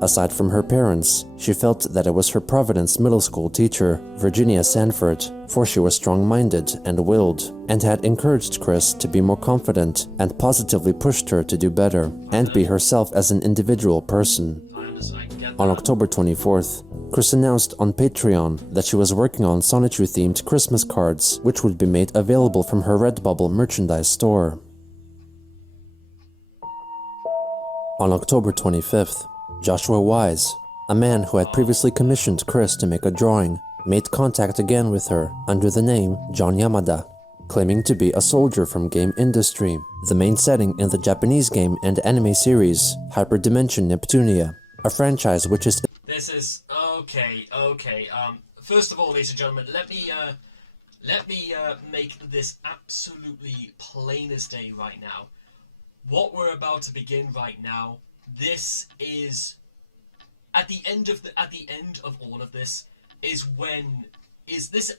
Aside from her parents, she felt that it was her Providence middle school teacher, Virginia Sanford, for she was strong-minded and willed, and had encouraged Chris to be more confident and positively pushed her to do better and be herself as an individual person. On October 24th, Chris announced on Patreon that she was working on Sonitry-themed Christmas cards, which would be made available from her Redbubble merchandise store. On October 25th, Joshua Wise, a man who had previously commissioned Chris to make a drawing, made contact again with her under the name John Yamada, claiming to be a soldier from Game Industry, the main setting in the Japanese game and anime series Hyperdimension Neptunia, a franchise which is... This is okay. First of all, ladies and gentlemen, let me make this absolutely plain as day right now. What we're about to begin right now, this is at the end of all of this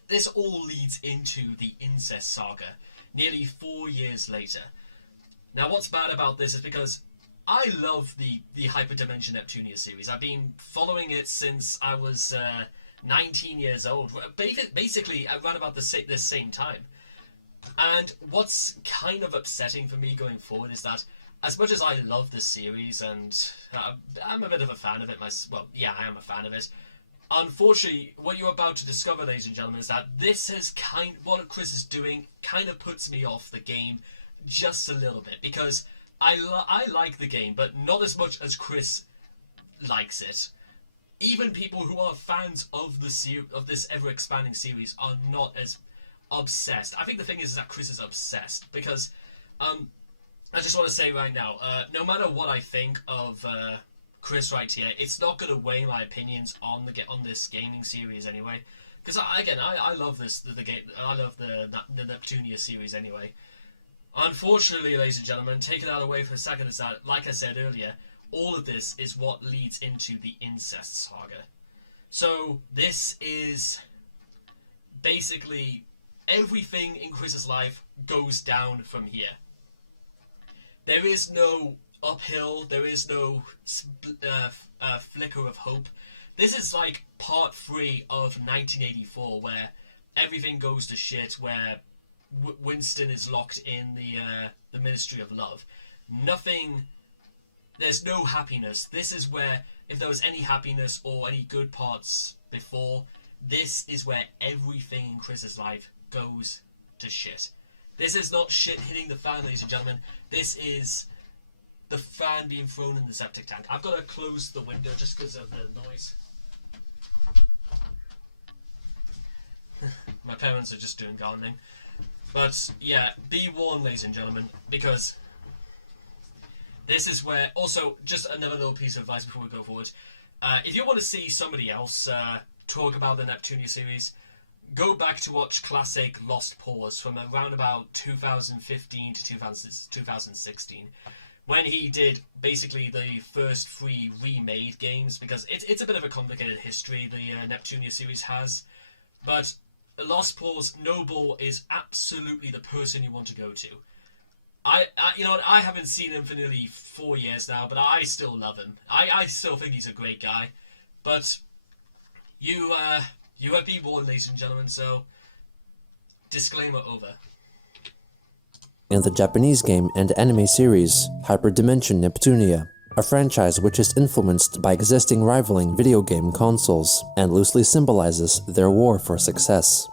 this all leads into the incest saga nearly 4 years later. Now, what's bad about this is because I love the Hyperdimension Neptunia series. I've been following it since I was 19 years old, basically around about the same time. And what's kind of upsetting for me going forward is that as much as I love this series and I'm a bit of a fan of it myself, I am a fan of it. Unfortunately, what you're about to discover, ladies and gentlemen, is that this has what Chris is doing kind of puts me off the game just a little bit, because I like the game, but not as much as Chris likes it. Even people who are fans of of this ever-expanding series are not as obsessed. I think the thing is that Chris is obsessed, because I just want to say right now, no matter what I think of Chris right here, it's not going to weigh my opinions on this gaming series anyway. Because I love the game. I love the Neptunia series anyway. Unfortunately, ladies and gentlemen, take it out away for a second, is that, like I said earlier, all of this is what leads into the incest saga. So this is basically everything in Chris's life goes down from here. There is no uphill, there is no flicker of hope. This is like part 3 of 1984, where everything goes to shit, where Winston is locked in the Ministry of Love. There's no happiness. This is where, if there was any happiness or any good parts before, this is where everything in Chris's life goes to shit. This is not shit hitting the fan, ladies and gentlemen. This is the fan being thrown in the septic tank. I've got to close the window just because of the noise. My parents are just doing gardening. But yeah, be warned, ladies and gentlemen, because this is where... Also, just another little piece of advice before we go forward. If you want to see somebody else talk about the Neptunia series, go back to watch classic Lost Pause from around about 2015 to 2016, when he did basically the first 3 remade games, because it's a bit of a complicated history the Neptunia series has, but Lost Pause, Noble is absolutely the person you want to go to. I you know what, I haven't seen him for nearly 4 years now, but I still love him. I still think he's a great guy. But you have been warned, ladies and gentlemen, so disclaimer over. In the Japanese game and anime series Hyperdimension Neptunia, a franchise which is influenced by existing rivaling video game consoles and loosely symbolizes their war for success.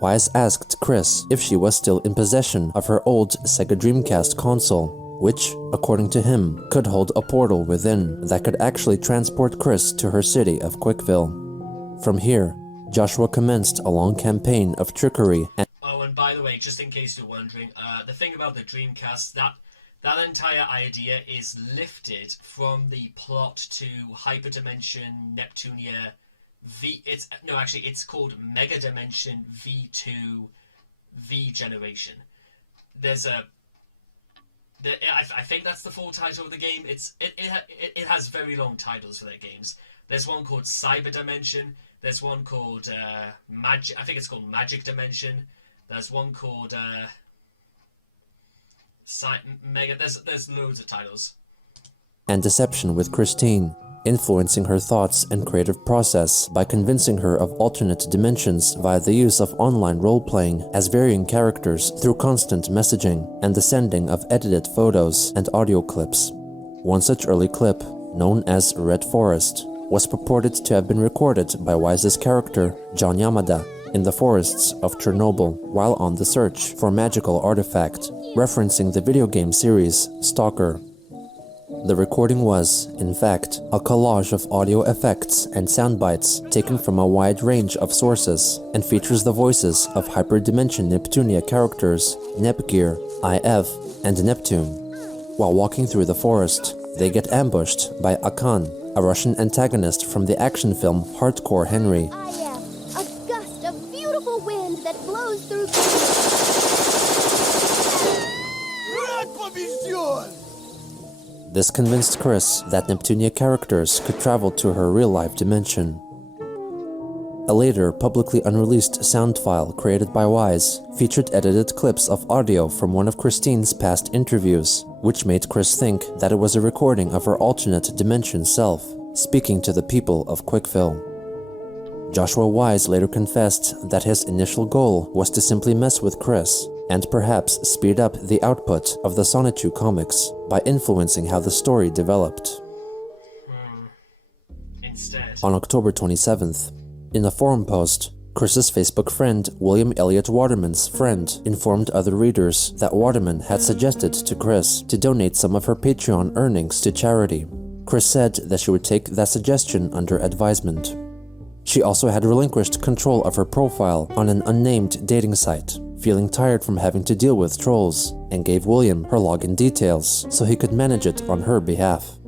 Wise asked Chris if she was still in possession of her old Sega Dreamcast console, which, according to him, could hold a portal within that could actually transport Chris to her city of Quickville. From here, Joshua commenced a long campaign of trickery and Oh, and by the way, just in case you're wondering, the thing about the Dreamcast, that entire idea is lifted from the plot to Hyperdimension Neptunia it's called Mega Dimension V2 V Generation. I think that's the full title of the game. It has very long titles for their games. There's one called Cyber Dimension. There's one called Magic. I think it's called Magic Dimension. There's one called Mega. There's loads of titles. and deception with Christine, influencing her thoughts and creative process by convincing her of alternate dimensions via the use of online role-playing as varying characters through constant messaging and the sending of edited photos and audio clips. One such early clip, known as Red Forest, was purported to have been recorded by Wise's character, John Yamada, in the forests of Chernobyl while on the search for magical artifact, referencing the video game series Stalker. The recording was, in fact, a collage of audio effects and sound bites taken from a wide range of sources and features the voices of Hyperdimension Neptunia characters Nepgear, IF, and Neptune. While walking through the forest, they get ambushed by Akan, a Russian antagonist from the action film Hardcore Henry. I am a gust of beautiful wind that blows through. This convinced Chris that Neptunia characters could travel to her real-life dimension. A later publicly unreleased sound file created by Wise featured edited clips of audio from one of Christine's past interviews, which made Chris think that it was a recording of her alternate dimension self, speaking to the people of Quickville. Joshua Wise later confessed that his initial goal was to simply mess with Chris and perhaps speed up the output of the Sonichu comics by influencing how the story developed. Instead, On October 27th, in a forum post, Chris's Facebook friend William Elliott Waterman's friend informed other readers that Waterman had suggested to Chris to donate some of her Patreon earnings to charity. Chris said that she would take that suggestion under advisement. She also had relinquished control of her profile on an unnamed dating site, feeling tired from having to deal with trolls, and gave William her login details so he could manage it on her behalf.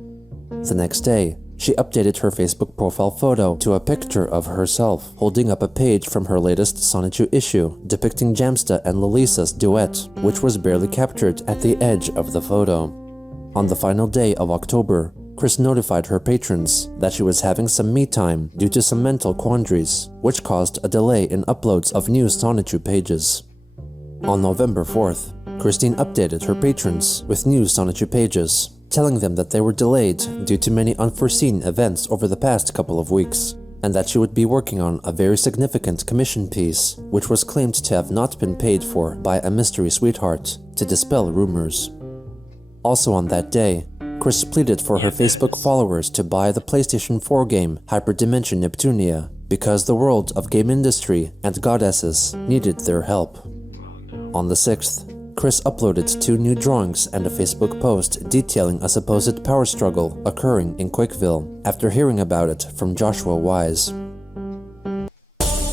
The next day, she updated her Facebook profile photo to a picture of herself holding up a page from her latest Sonichu issue depicting Jamsta and Lalisa's duet, which was barely captured at the edge of the photo. On the final day of October, Chris notified her patrons that she was having some me time due to some mental quandaries, which caused a delay in uploads of new Sonichu pages. On November 4th, Christine updated her patrons with new Sonichu pages, telling them that they were delayed due to many unforeseen events over the past couple of weeks, and that she would be working on a very significant commission piece, which was claimed to have not been paid for by a mystery sweetheart, to dispel rumors. Also on that day, Chris pleaded for her Facebook followers to buy the PlayStation 4 game Hyperdimension Neptunia, because the world of game industry and goddesses needed their help. On the 6th, Chris uploaded 2 new drawings and a Facebook post detailing a supposed power struggle occurring in Quickville after hearing about it from Joshua Wise.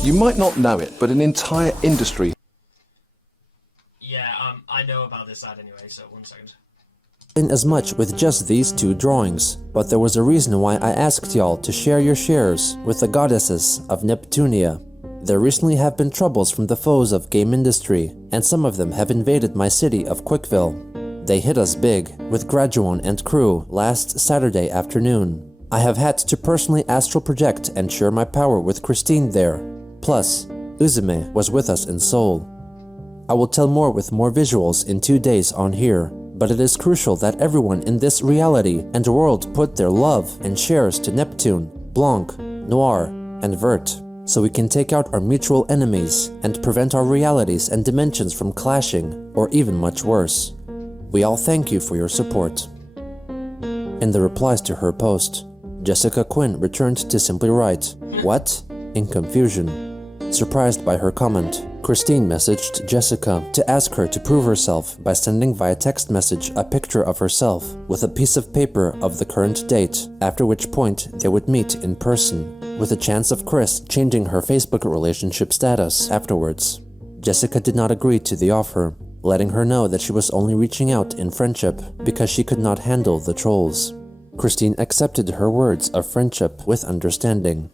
You might not know it, but an entire industry. yeah, I know about this ad anyway, so 1 second. In as much with just these 2 drawings, but there was a reason why I asked y'all to share your shares with the goddesses of Neptunia. There recently have been troubles from the foes of game industry, and some of them have invaded my city of Quickville. They hit us big, with Graduon and crew, last Saturday afternoon. I have had to personally astral project and share my power with Christine there. Plus, Uzume was with us in Seoul. I will tell more with more visuals in 2 days on here, but it is crucial that everyone in this reality and world put their love and shares to Neptune, Blanc, Noir, and Vert, so we can take out our mutual enemies and prevent our realities and dimensions from clashing, or even much worse. We all thank you for your support. In the replies to her post, Jessica Quinn returned to simply write, "What?" in confusion. Surprised by her comment, Christine messaged Jessica to ask her to prove herself by sending via text message a picture of herself with a piece of paper of the current date, after which point they would meet in person, with a chance of Chris changing her Facebook relationship status afterwards. Jessica did not agree to the offer, letting her know that she was only reaching out in friendship because she could not handle the trolls. Christine accepted her words of friendship with understanding.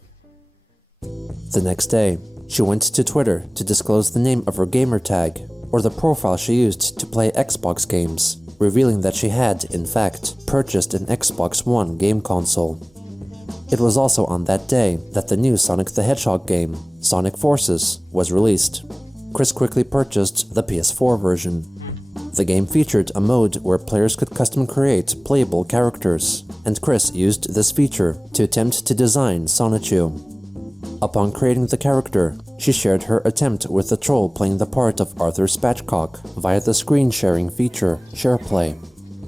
The next day, she went to Twitter to disclose the name of her gamer tag, or the profile she used to play Xbox games, revealing that she had, in fact, purchased an Xbox One game console. It was also on that day that the new Sonic the Hedgehog game, Sonic Forces, was released. Chris quickly purchased the PS4 version. The game featured a mode where players could custom create playable characters, and Chris used this feature to attempt to design Sonichu. Upon creating the character, she shared her attempt with the troll playing the part of Arthur Spatchcock via the screen sharing feature, SharePlay.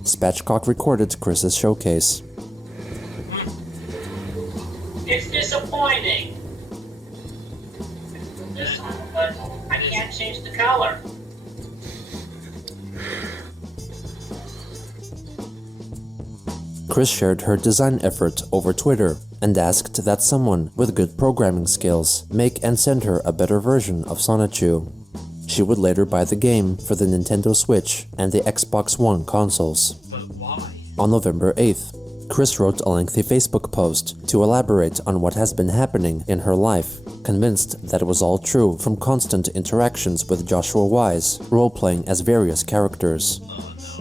Spatchcock recorded Chris's showcase. It's disappointing. But I can't change the color. Chris shared her design effort over Twitter and asked that someone with good programming skills make and send her a better version of Sonichu. She would later buy the game for the Nintendo Switch and the Xbox One consoles. But why? On November 8th, Chris wrote a lengthy Facebook post to elaborate on what has been happening in her life, convinced that it was all true from constant interactions with Joshua Wise, role-playing as various characters.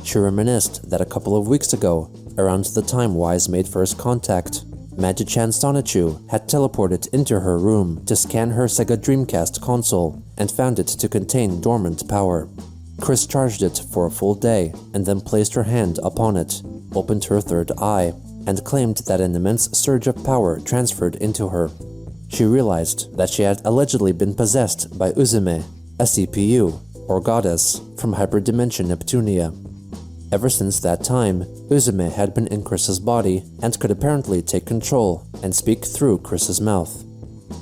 She reminisced that a couple of weeks ago, around the time Wise made first contact, Magi-chan Sonichu had teleported into her room to scan her Sega Dreamcast console and found it to contain dormant power. Chris charged it for a full day and then placed her hand upon it, opened her third eye, and claimed that an immense surge of power transferred into her. She realized that she had allegedly been possessed by Uzume, a CPU, or goddess, from Hyperdimension Neptunia. Ever since that time, Uzume had been in Chris's body and could apparently take control and speak through Chris's mouth.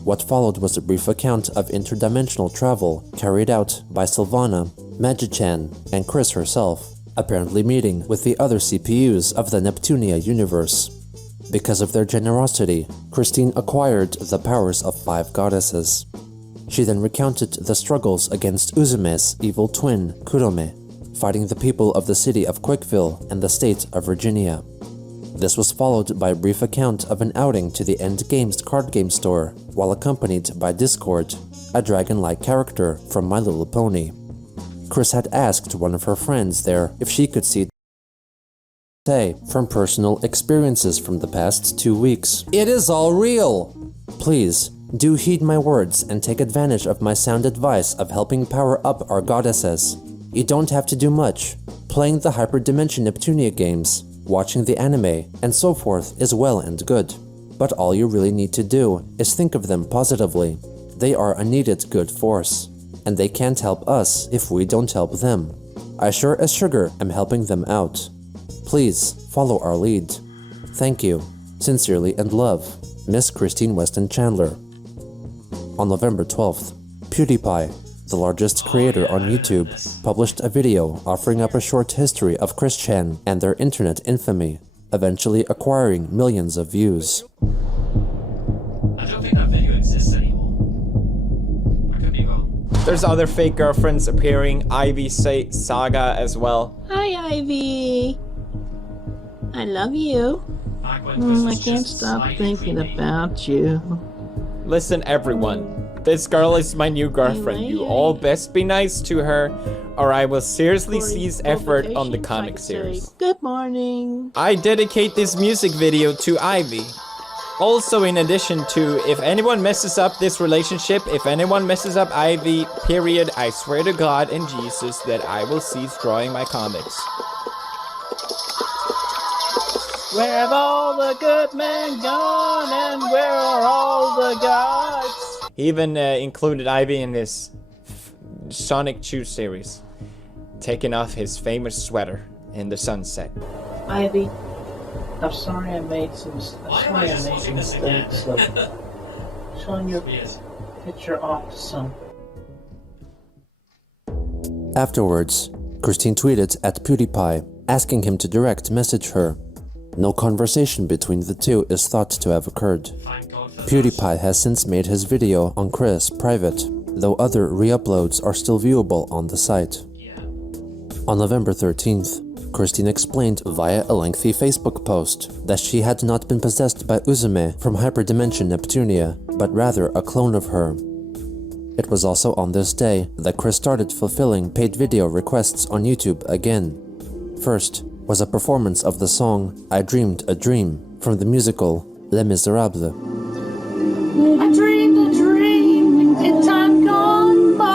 What followed was a brief account of interdimensional travel carried out by Sylvana, Magi-chan, and Chris herself, apparently meeting with the other CPUs of the Neptunia universe. Because of their generosity, Christine acquired the powers of 5 goddesses. She then recounted the struggles against Uzume's evil twin, Kurome, fighting the people of the city of Quickville and the state of Virginia. This was followed by a brief account of an outing to the End Games card game store, while accompanied by Discord, a dragon-like character from My Little Pony. Chris had asked one of her friends there if she could see from personal experiences from the past 2 weeks. It is all real! Please, do heed my words and take advantage of my sound advice of helping power up our goddesses. You don't have to do much. Playing the Hyperdimension Neptunia games, watching the anime, and so forth is well and good. But all you really need to do is think of them positively. They are a needed good force, and they can't help us if we don't help them. I sure as sugar am helping them out. Please follow our lead. Thank you. Sincerely and love, Miss Christine Weston Chandler. On November 12th, PewDiePie, the largest creator on YouTube, published a video offering up a short history of Chris Chan and their internet infamy, eventually acquiring millions of views. I don't think that video exists anymore. I could be wrong. There's other fake girlfriends appearing, Ivy Saga as well. Hi, Ivy. I love you. I can't stop thinking about you. Listen, everyone. This girl is my new girlfriend. You all best be nice to her, or I will seriously cease effort on the comic series. Good morning. I dedicate this music video to Ivy. Also, in addition to, if anyone messes up this relationship, if anyone messes up Ivy, period, I swear to God and Jesus that I will cease drawing my comics. Where have all the good men gone, and where are all the gods? He even included Ivy in his Sonic 2 series, taking off his famous sweater in the sunset. Ivy, I'm sorry I made some mistakes of showing your picture off to some. Afterwards, Christine tweeted at PewDiePie, asking him to direct message her. No conversation between the two is thought to have occurred. PewDiePie has since made his video on Chris private, though other re-uploads are still viewable on the site. On November 13th, Christine explained via a lengthy Facebook post that she had not been possessed by Uzume from Hyperdimension Neptunia, but rather a clone of her. It was also on this day that Chris started fulfilling paid video requests on YouTube again. First was a performance of the song I Dreamed a Dream from the musical Les Miserables. I dreamed a dream in time gone by,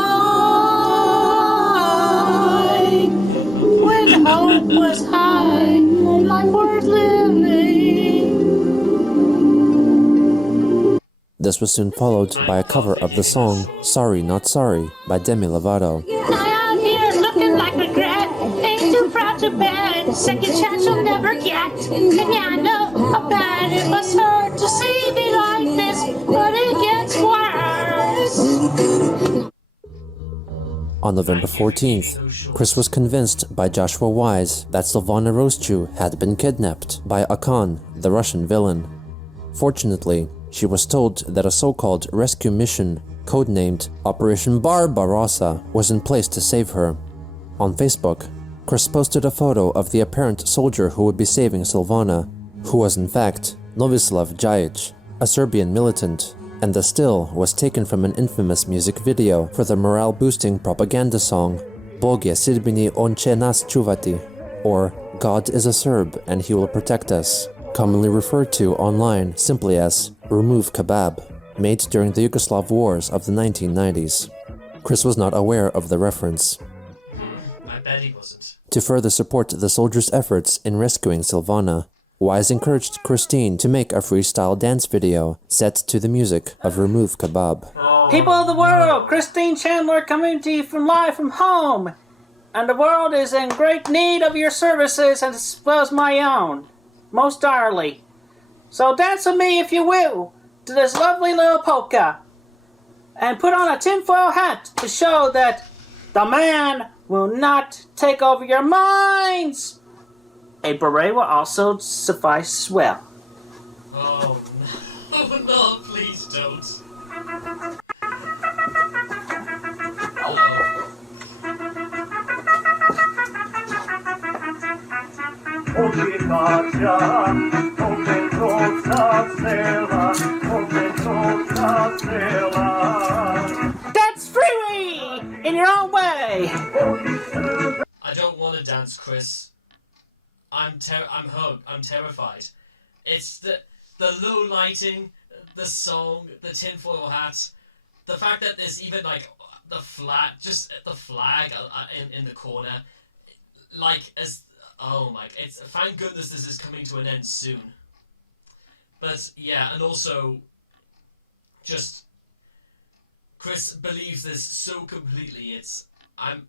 when hope was high, life worth living. This was soon followed by a cover of the song Sorry Not Sorry by Demi Lovato. I am here looking like regret, ain't too proud to bed, second chance you'll never get. And yeah, I know how bad it must hurt to see me like this, but it gets worse. On November 14th, Chris was convinced by Joshua Wise that Sylvana Rosechew had been kidnapped by Akan, the Russian villain. Fortunately, she was told that a so-called rescue mission, codenamed Operation Barbarossa, was in place to save her. On Facebook, Chris posted a photo of the apparent soldier who would be saving Sylvana, who was in fact Novislav Djajic, a Serbian militant, and the still was taken from an infamous music video for the morale-boosting propaganda song Bog je Srbini, on će nas čuvati, or God is a Serb and he will protect us, commonly referred to online simply as Remove Kebab, made during the Yugoslav wars of the 1990s. Chris was not aware of the reference. I bet he wasn't. To further support the soldiers' efforts in rescuing Sylvana, Wise encouraged Christine to make a freestyle dance video set to the music of Remove Kebab. People of the world, Christine Chandler coming to you live from home. And the world is in great need of your services as well as my own, most direly. So dance with me if you will, to this lovely little polka. And put on a tinfoil hat to show that the man will not take over your minds. A beret will also suffice well. Oh no, no, please don't. That's free in your own way. I don't want to dance, Chris. I'm hugged. I'm terrified. It's the low lighting, the song, the tinfoil hat, the fact that there's even like the flag, just the flag in the corner, like as oh my! It's thank goodness this is coming to an end soon. But yeah, and also, just Chris believes this so completely. It's I'm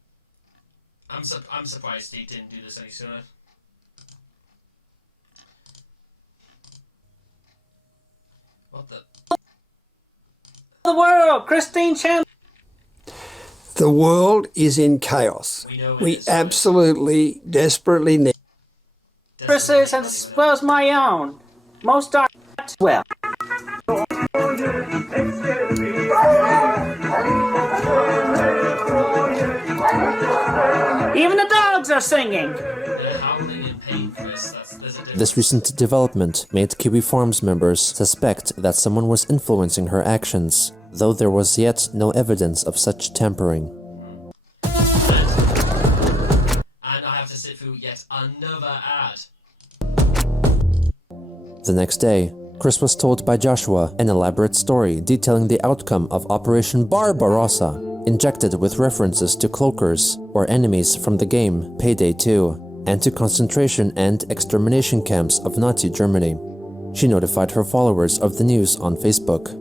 surprised he didn't do this any sooner. What the world, Christine Chandler. The world is in chaos. We absolutely, desperately need services as well as my own, most direly well. Even the dogs are singing. This recent development made Kiwi Farms members suspect that someone was influencing her actions, though there was yet no evidence of such tampering. And I have to sit through yet another ad. The next day, Chris was told by Joshua an elaborate story detailing the outcome of Operation Barbarossa, injected with references to cloakers, or enemies from the game Payday 2, and to concentration and extermination camps of Nazi Germany. She notified her followers of the news on Facebook.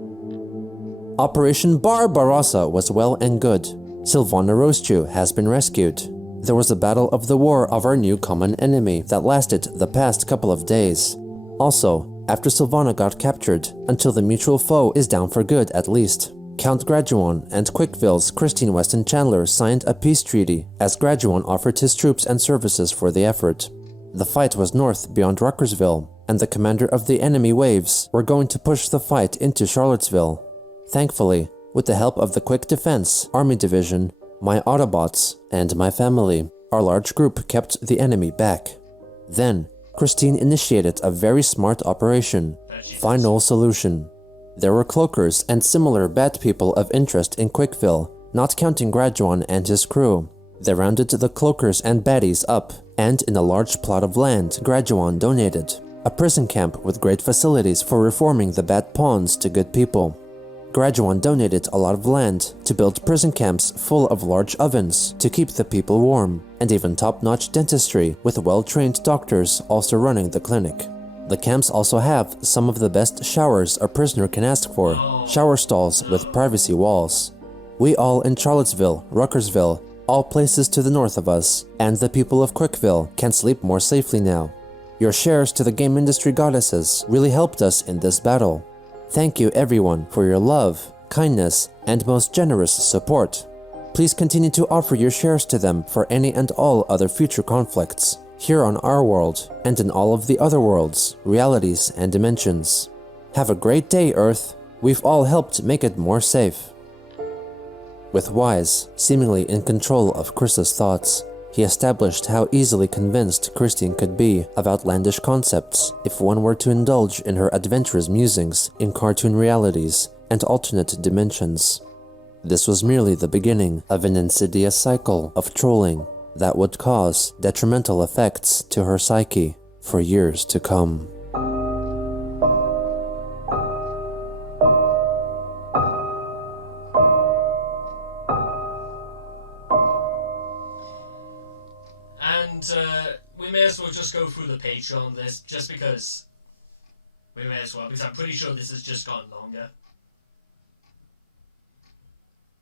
Operation Barbarossa was well and good. Silvana Roscu has been rescued. There was a battle of the war of our new common enemy that lasted the past couple of days. Also, after Silvana got captured, until the mutual foe is down for good at least, Count Graduan and Quickville's Christine Weston Chandler signed a peace treaty as Graduan offered his troops and services for the effort. The fight was north beyond Ruckersville, and the commander of the enemy waves were going to push the fight into Charlottesville. Thankfully, with the help of the Quick Defense Army Division, my Autobots, and my family, our large group kept the enemy back. Then, Christine initiated a very smart operation, Final Solution. There were cloakers and similar bad people of interest in Quickville, not counting Graduan and his crew. They rounded the cloakers and baddies up, and in a large plot of land Graduan donated, a prison camp with great facilities for reforming the bad pawns to good people. Graduan donated a lot of land to build prison camps full of large ovens to keep the people warm, and even top-notch dentistry with well-trained doctors also running the clinic. The camps also have some of the best showers a prisoner can ask for, shower stalls with privacy walls. We all in Charlottesville, Ruckersville, all places to the north of us, and the people of Quickville can sleep more safely now. Your shares to the game industry goddesses really helped us in this battle. Thank you everyone for your love, kindness, and most generous support. Please continue to offer your shares to them for any and all other future conflicts, here on our world, and in all of the other worlds, realities, and dimensions. Have a great day, Earth. We've all helped make it more safe. With Wise seemingly in control of Chris's thoughts, he established how easily convinced Christine could be of outlandish concepts if one were to indulge in her adventurous musings in cartoon realities and alternate dimensions. This was merely the beginning of an insidious cycle of trolling that would cause detrimental effects to her psyche for years to come. We may as well just go through the Patreon list, just because we may as well, because I'm pretty sure this has just gotten longer.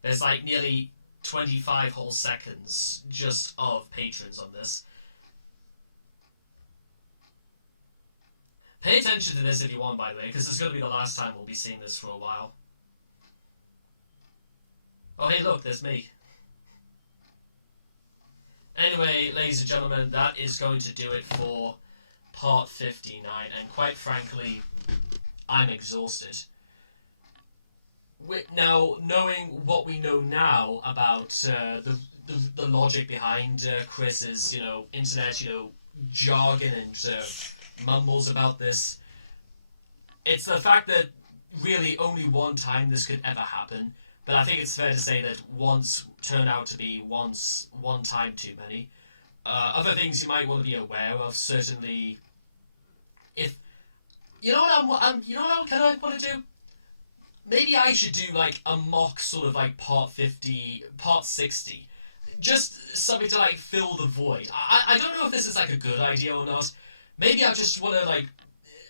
There's like nearly 25 whole seconds just of patrons on this. Pay attention to this if you want, by the way, because this is going to be the last time we'll be seeing this for a while. Oh hey look, there's me. Anyway, ladies and gentlemen, that is going to do it for part 59, and quite frankly, I'm exhausted. Now, knowing what we know now about the logic behind Chris's, internet, jargon and mumbles about this, it's the fact that really only one time this could ever happen. But I think it's fair to say that once turned out to be one time too many. Other things you might want to be aware of, certainly. If you know what I'm kind of want to do. Maybe I should do like a mock sort of like part 50, part 60, just something to like fill the void. I don't know if this is like a good idea or not. Maybe I just want to like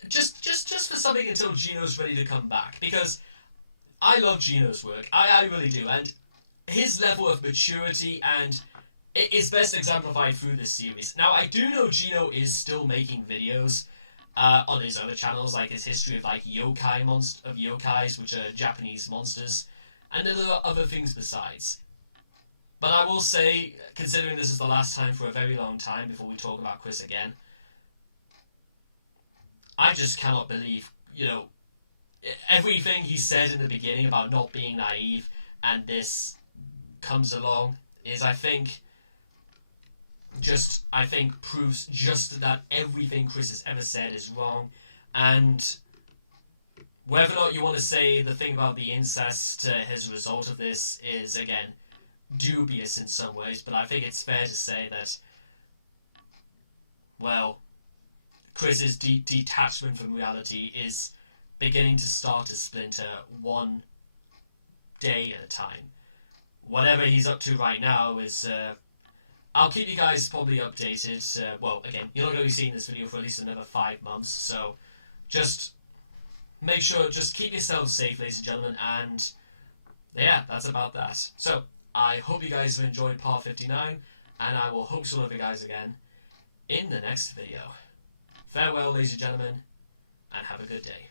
just for something until Gino's ready to come back, because I love Gino's work. I really do, and his level of maturity and it is best exemplified through this series. Now, I do know Gino is still making videos on his other channels, like his history of like yokais, which are Japanese monsters, and then there are other things besides. But I will say, considering this is the last time for a very long time before we talk about Chris again, I just cannot believe, everything he said in the beginning about not being naive, and this comes along, is I think proves just that everything Chris has ever said is wrong, and Whether or not you want to say the thing about the incest as a result of this is, again, dubious in some ways, but I think it's fair to say that, well, Chris's detachment from reality is beginning to start to splinter one day at a time. Whatever he's up to right now is, I'll keep you guys probably updated. Well, again, you're not going to be seeing this video for at least another 5 months, so just make sure, just keep yourselves safe, ladies and gentlemen, and yeah, that's about that. So, I hope you guys have enjoyed part 59, and I will hope to love you guys again in the next video. Farewell, ladies and gentlemen, and have a good day.